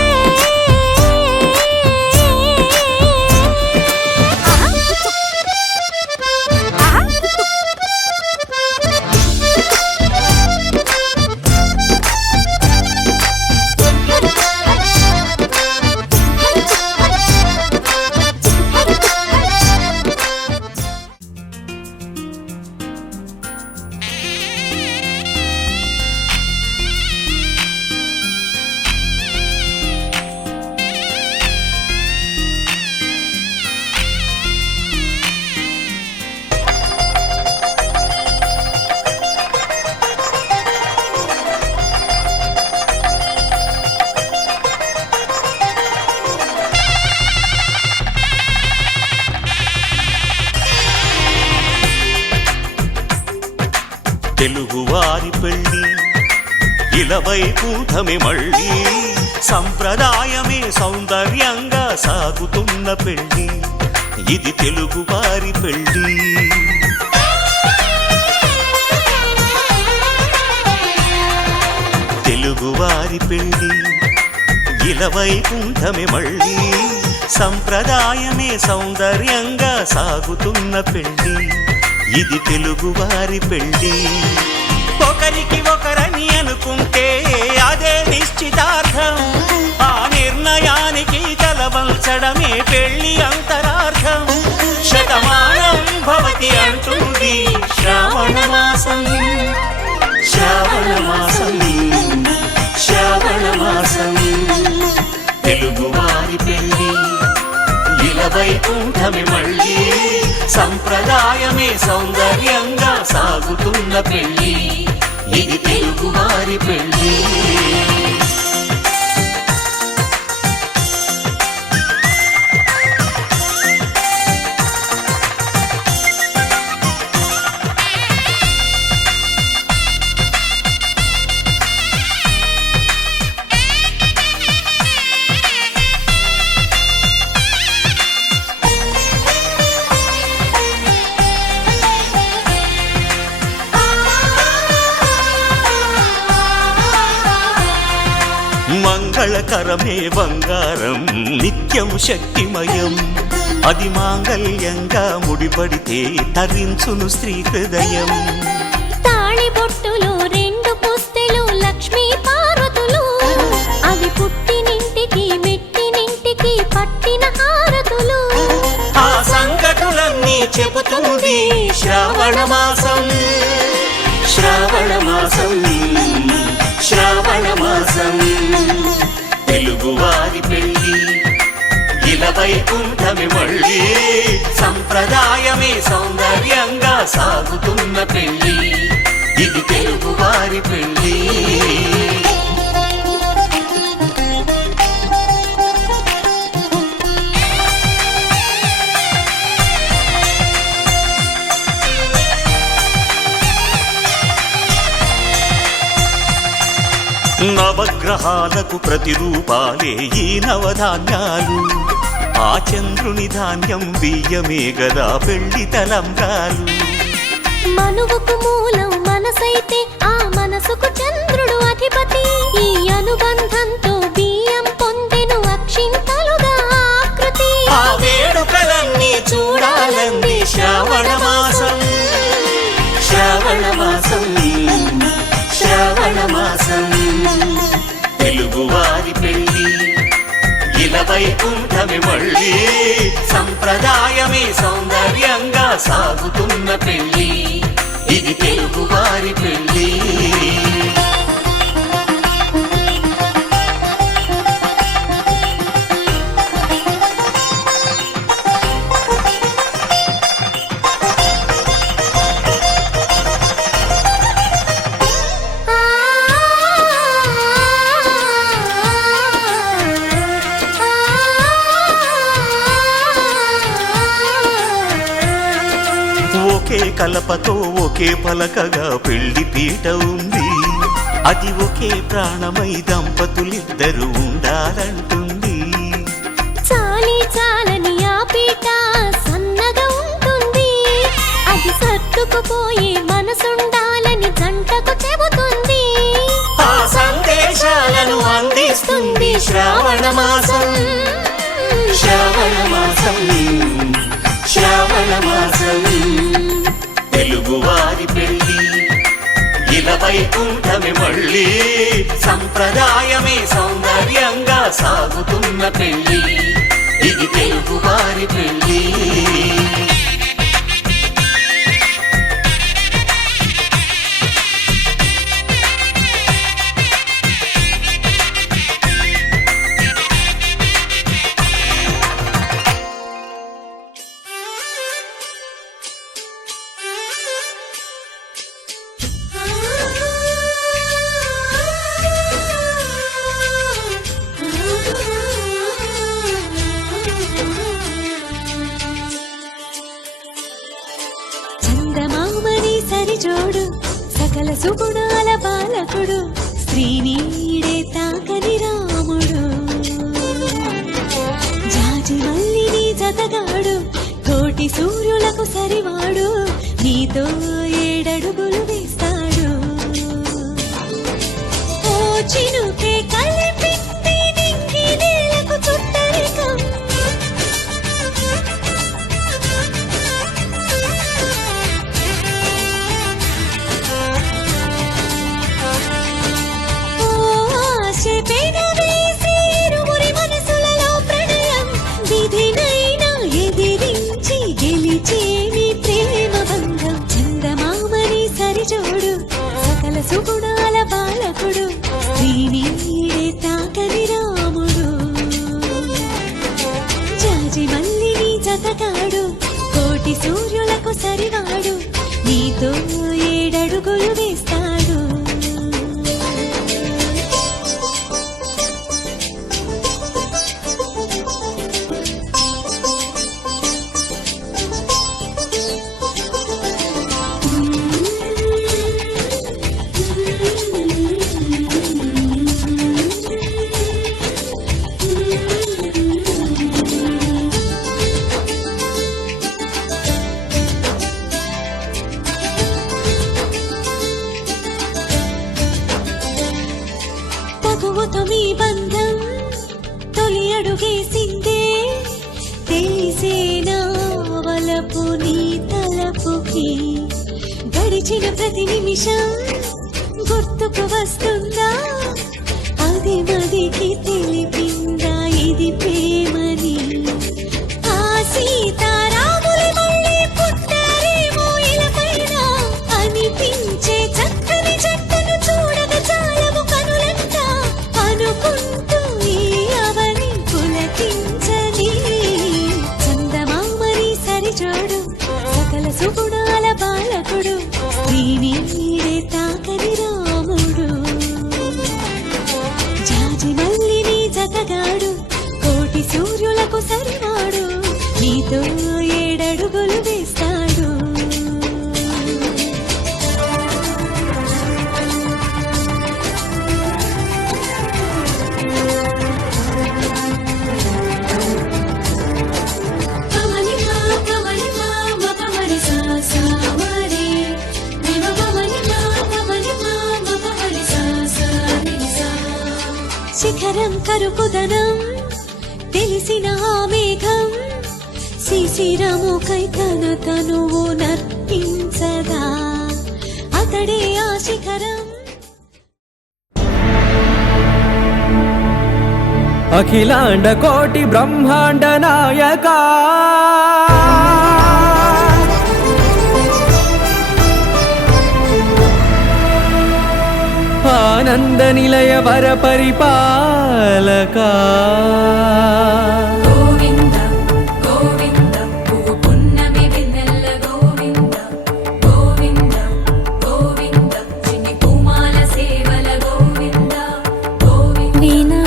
తెలుగువారి పెళ్ళి ఇలవై కూటమి మళ్ళీ సంప్రదాయమే సౌందర్యంగా సాగుతున్న పెళ్ళి ఇది తెలుగువారి పెళ్ళి తెలుగువారి పెళ్ళి ఇలవై కూటమి మళ్ళీ సంప్రదాయమే సౌందర్యంగా సాగుతున్న పెళ్ళి ఇది తెలుగువారి పెళ్ళి ఒకరికి ఒకరని అనుకుంటే అదే నిశ్చితార్థం ఆ నిర్ణయానికి తలవంచడమే పెళ్ళి అంతరార్థం శతమానం భవతి అంటుంది శ్రావణ మాసం శ్రావణ మాసం శ్రావణ మాసం తెలుగువారి పెళ్ళి ఇలవై కూటమి మళ్ళీ సంప్రదాయమే సౌందర్యంగా సాగుతున్న పెళ్ళి ఇది తెలుగువారి పెళ్ళి మంగళకరమే బంగారం నిత్యం శక్తిమయం అది మాంగళ్యంగా ముడిపడితే తరించును స్త్రీ హృదయం తాళి బొట్టులు రెండు పుస్తెలు లక్ష్మీ పార్వతులు అవి పుట్టినింటికి మెట్టినింటికి పట్టిన హారతులు ఆ సంగతులన్నీ చెబుతుంది శ్రావణ మాసం శ్రావణ మాసం శ్రావణ మాసం తెలుగువారి పెళ్ళి ఇలవై కూటమి మళ్ళీ సంప్రదాయమే సౌందర్యంగా సాగుతున్న పెళ్ళి ఇది తెలుగువారి పెళ్ళి నవగ్రహాలకు ప్రతిరూపాలే ఈ నవధాన్యాలు ఆ చంద్రుని ధాన్యం బియ్యమే గదా పెళ్లి తలంబ్రాలు మనువుకు మూలం మనసైతే ఆ మనసుకు చంద్రుడు అధిపతి ఈ అనుబంధంతో బియ్యం పొందెను అక్షింతలుగా ఆకృతి ఆ వేడుకలన్నీ చూడాలంది శ్రావణ శ్రావణ మాసం శ్రావణ మాసం శ్రావణ మాసం తెలుగువారి పెళ్ళి ఇలా వైకుంఠమే మళ్ళీ సంప్రదాయమే సౌందర్యంగా సాగుతున్న పెళ్ళి ఇది తెలుగువారి పెళ్ళి ఒకే కలపతో ఒకే పలకగా పెళ్లి పీట ఉంది అది ఒకే ప్రాణమై దంపతులిద్దరూ ఉండాలంటుంది చాలి చాలని ఆ పీట సన్నగా ఉంటుంది అది సర్దుకుపోయే మనసుండాలని జంటకు చెబుతుంది ఆ సందేశాలను అందిస్తుంది శ్రావణ మాసం శ్రావణ మాసం శ్రావణ మాసం తెలుగువారి పెళ్ళి ఇలా వైకుంఠమే మళ్ళీ సంప్రదాయమే సౌందర్యంగా సాగుతున్న పెళ్ళి ఇది తెలుగువారి పెళ్ళి చందమామని సరిజోడు సకల సుగుణాల బాలకుడు శ్రీనీడే తాకని రాముడు జాజి మల్లిని జతగాడు కోటి సూర్యులకు సరివాడు నీతో 7 అడుగులు వేస్తాడు ఓ చినుకే కలిపింది నింగి నేలకు చుట్టరికం జోడు సకల సుగుణాల బాలకుడు శ్రీనీడే తాకని రాముడు జాజి మల్లిని జతగాడు కోటి సూర్యులకు సరివాడు నీతో 7 అడుగులు వేస్తాడు తగువతో మీ బంధం తొలి అడుగేసిందే తెలిసేనా వలపు నీ తలపుకి గడిచిన ప్రతి నిమిషం గుర్తుకు వస్తుందా అది మదికి తెలిపిందా ఇది ప్రేమని ఆ సీతారాములు మళ్ళీ పుట్టారేమో ఇలపైన అనిపించే చక్కని జట్టును చూడక చాలము కనులంట అనుకుంటూ ఈ అవని పులకించని చందమామని సరిజోడు సకల సుగుణాల బాలకుడు శ్రీనీడే తాకని రాముడు జాజి మల్లిని జతగాడు కోటి సూర్యులకు సరివాడు నీతో 7 అడుగులు వేస్తాడు శిఖరం కరుకుదనం తెలిసిన ఆ మేఘం శిశిరముకై తన తనువు నర్పించదా అతడే ఆ శిఖరం. అఖిలాండ కోటి బ్రహ్మాండ నాయక ఆనంద నిలయ వర పరిపాలక గోవింద గోవింద పువ్వు పున్నమి వెన్నెల గోవింద గోవింద గోవింద చిన్ని పూమాల సేవల గోవింద గోవింద వినా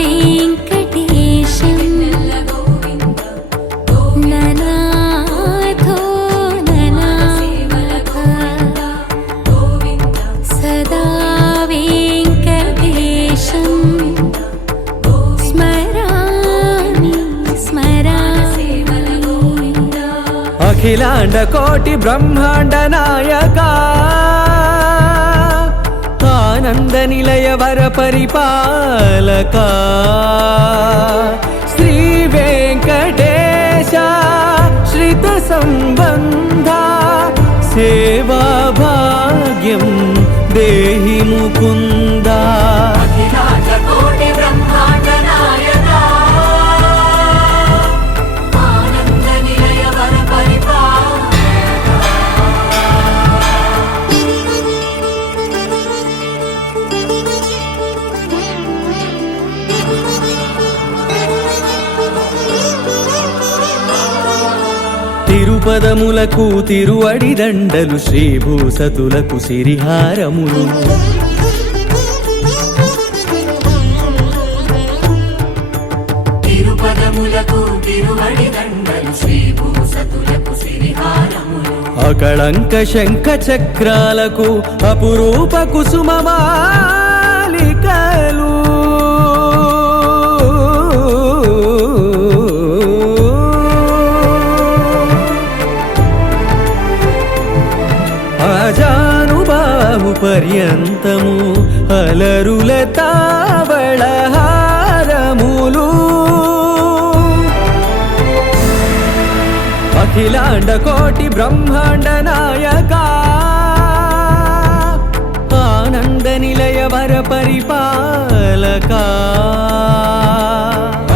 వెంకటేశం వెన్నెల గోవింద గోవింద ననాథో సేవల ననాథ గోవింద గోవింద సదా వెంకటేశం స్మరామి స్మరామి సేవల గోవింద అఖిలాండ కోటి బ్రహ్మాండ నాయక ఆనంద నిలయ వర పరిపాలక శ్రీ వెంకటేశ శ్రిత సంబంధ సేవా భాగ్యం దేహి ముకుంద అఖిలాండ కోటి బ్రహ్మాండ నాయక ఆనంద నిలయ వర తిరుపదములకు తిరువడి దండలు శ్రీభూసతులకు సిరిహారములు తిరుపదములకు తిరువడి దండలు శ్రీభూసతులకు సిరిహారములు అకళంక శంఖ చక్రాలకు అపురూప కుసుమమాలికలు ఆజానుబాహు పర్యంతము అలరుల తావళహారములు అఖిలాండ కోటి బ్రహ్మాండ నాయక ఆనంద నిలయ వర పరిపాలక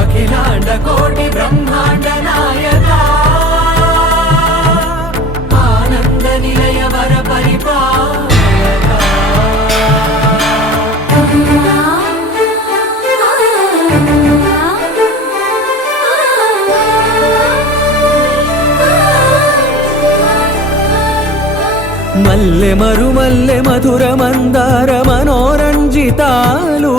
అఖిలాండ కోటి బ్రహ్మాండ నాయక ఆనంద నిలయ వర పరిపాలక మల్లె మరుమల్లె మధుర మందార మనోరంజితాలు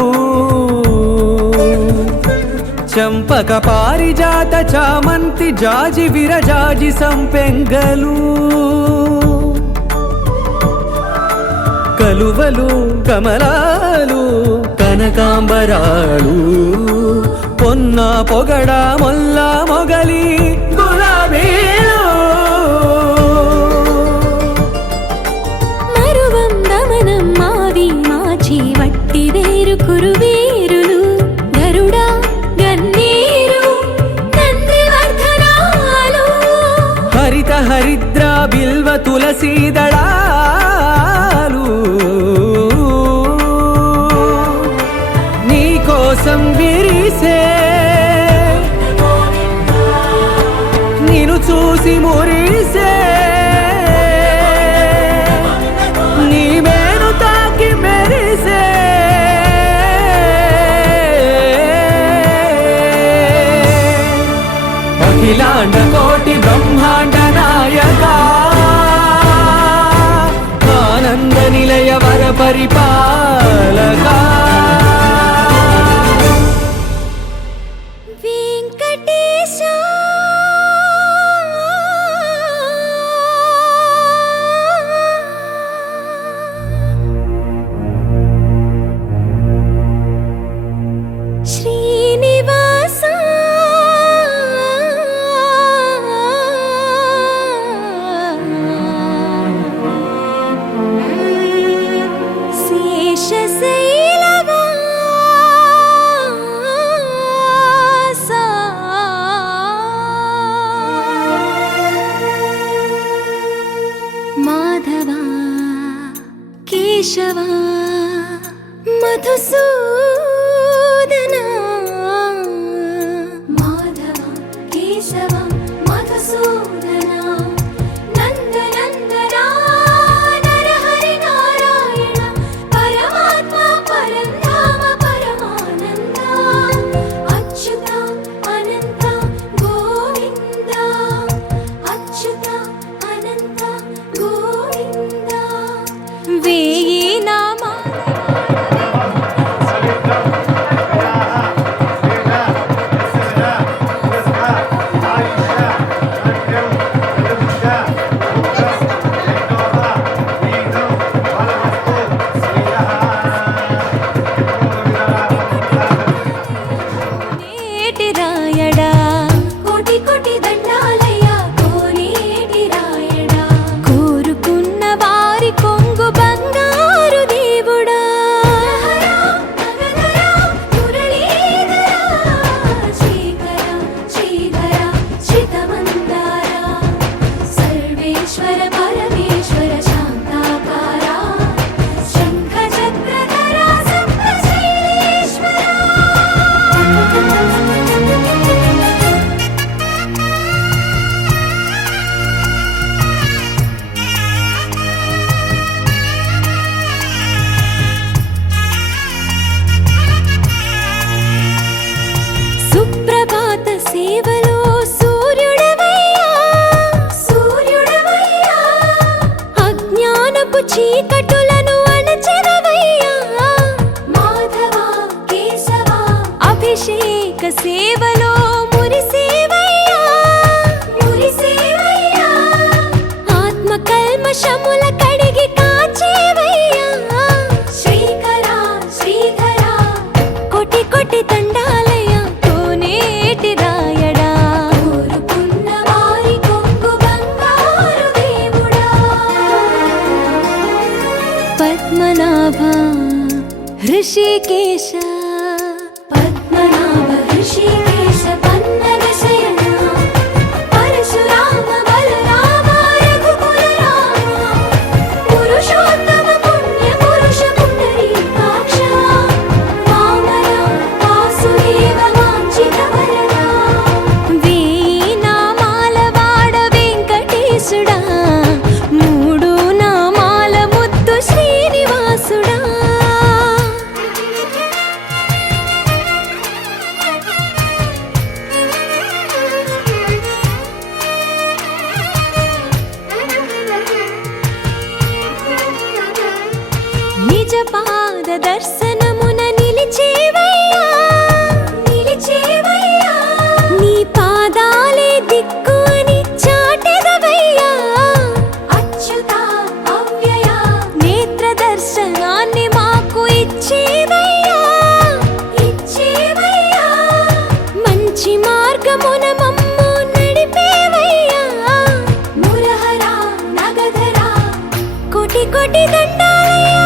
చంపక పారిజాత చామంతి జాజి విరజాజి సంపెంగలు కలువలు కమలాలు కనకాంబరాలు పొన్న పొగడ మొల్ల మొగలి గులాబీలు మరువం దమనం మావి మాచి వట్టి వేరు కురువేరులు గరుడా గన్నీరు నందివర్ధనాలు హరిత హరిద్ర బిల్వ తులసీదళాలు నీకోసం విరిసే నిన్ను చూసి మురిసే నీ మేను తాకి మెరిసే అఖిలాండ కోటి బ్రహ్మాండ నాయక ఆనంద నిలయ వర పరిపాలక వెంకటేశ శ్రీనివాస శేష మాధవా కేశవా మధుసూదనా మాధవా కేశవా మధుసూదనా నందనందనా నరహరి నారాయణ పరమాత్మ పరంధామ పరమానంద అచ్యుత అనంత గోవింద అచ్యుత అనంత గోవింద వేయి నామా కోనేటి రాయడా కోటి కోటి దండాలయ్యా కోనేటి రాయడా కోరుకున్న వారి కొంగు బంగారు దేవుడా శ్రీకర శ్రీధర శ్రితమందార సర్వేశ్వర పరమేశ్వర శాంతాకార శంఖ చక్రధర సప్తశైలేశ్వర సుప్రభాత సేవలో సూర్యుడవయ్యా సూర్యుడవయ్యా అజ్ఞానపు చీకటులను అణచెదవయ్యా మాధవా కేశవా అభిషేక సేవలో మురిసేవయ్యా మురిసేవయ్యా ఆత్మ కల్మషముల కడిగి కాచేవయ్యా శ్రీకర శ్రీధర కోటి కోటి దండాలయ్యా కోనేటి రాయడా కోరుకున్న వారి కొంగు బంగారు దేవుడా పద్మనాభ హృషికేశ పద్మనాభ హృషికేశ పన్నగ శయన పరశురామ బలరామ రఘుకుల రామ పురుషోత్తమ పుణ్య పురుష పుండరీకాక్ష వామన వాసుదేవ వాంఛిత వరద వేయి నామాల వాడ వెంకటేశుడా మూడు నామాల ముద్దు శ్రీనివాసుడా నిజ పాద దర్శనమున నిలిచేవయ్యా నిలిచేవయ్యా నీ పాదాలే దిక్కు అని చాటెదవయ్యా అచ్యుత అవ్యయ నేత్ర దర్శనాన్ని మాకు ఇచ్చేవయ్యా ఇచ్చేవయ్యా మంచి మార్గమున మమ్ము నడిపేవయ్యా మురహర నగధర కోటి కోటి దండాలయ్యా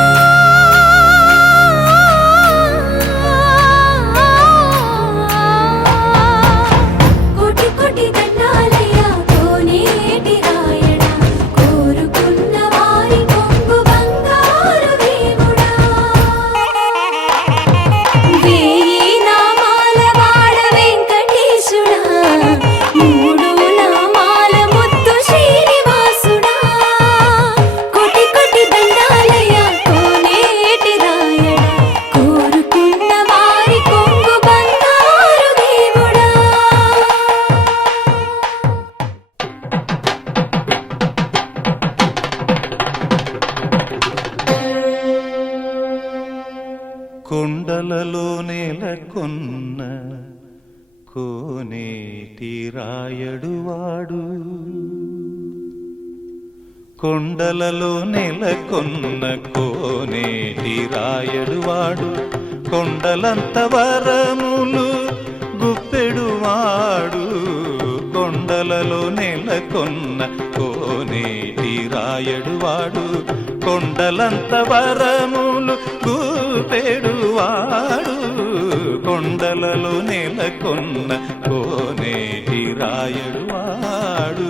కోటి కోటి దండాలయ్యా కోనేటి రాయడా కోరుకున్న వారి కొంగు బంగారు దేవుడా వేయి నామాల వాడ వెంకటేశుడా మూడు నామాల ముద్దు శ్రీనివాసుడా కోటి కోటి దండాలయ్యా కోనేటి రాయడా కోరుకున్న వారి కొంగు బంగారు దేవుడా కొండలలో నెలకొన్న కోనేటి రాయడువాడు కొండలలో నెలకొన్న కోనేటి రాయడువాడు కొండలంత వరములు గుప్పెడువాడు కొండలలో నెలకొన్న కోనేటి రాయడువాడు కొండలంత వరములు గూపెడువాడు కొండలలో నెలకొన్న కోనేటి రాయడువాడు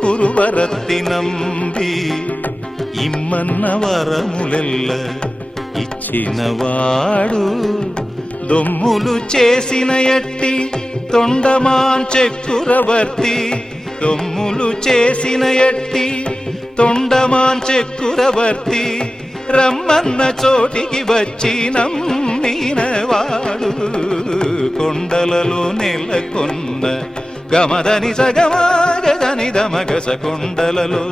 కురువరత్తి నంబి ఇమ్మన్న వరములెల్ల ఇచ్చినవాడు దొమ్ములు చేసిన ఎట్టి తొండమాన్ చెక్కురవర్తి దొమ్ములు చేసిన ఎట్టి తొండమాన్ చెక్కురవర్తి రమ్మన్న చోటికి వచ్చి నమ్మినవాడు కొండలలో నెలకొన్న గమదని సగమగదని దమగస కొండలలో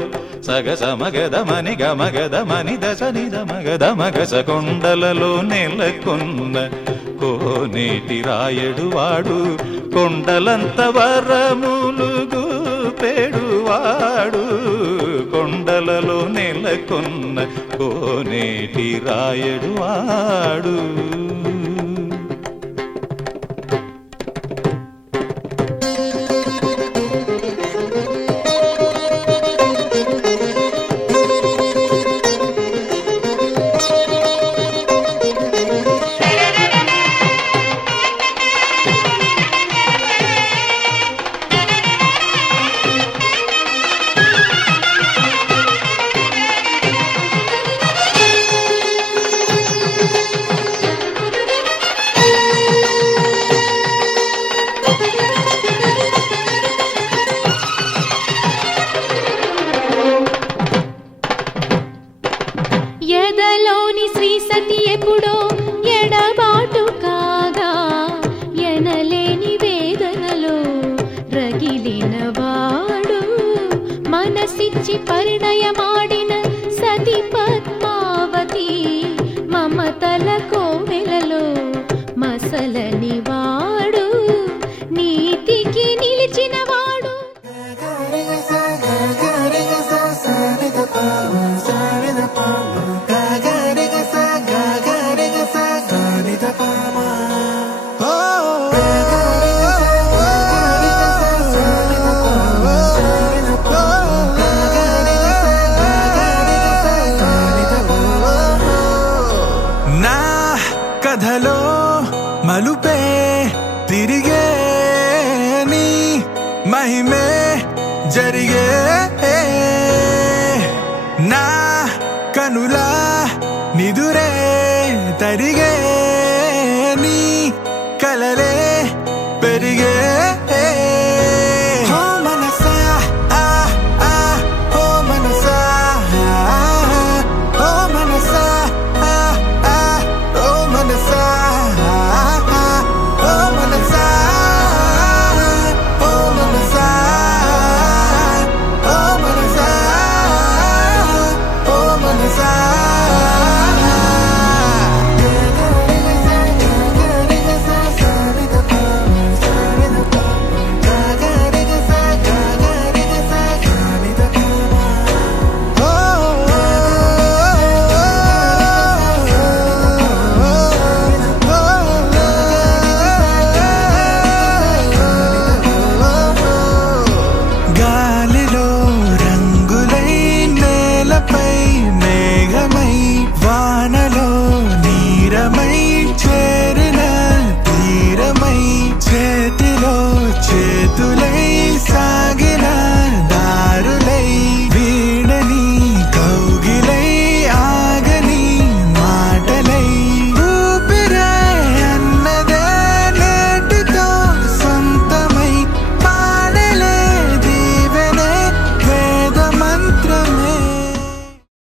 సగసమగదమని గమగదమని దశని దమగదమగస కొండలలో నెలకొన్న కోనేటి రాయడు వాడు కొండలంత వరములు గూపెడువాడు కొండలలో నెలకొన్న కోనేటి రాయడు వాడు ఎదలోని శ్రీ సతి ఎప్పుడో ఎడబాటు కాగా ఎనలేని వేదనలో రగిలినవాడు మనసిచ్చి పరిణయమాడిన సతి పద్మావతి మమతల కోవెలలో మసలని వాడు నీతికి నిలిచినవాడు నా కథలో మలుపే తిరిగే నీ మహిమే జరిగే నా కనులా నిదురే తరిగే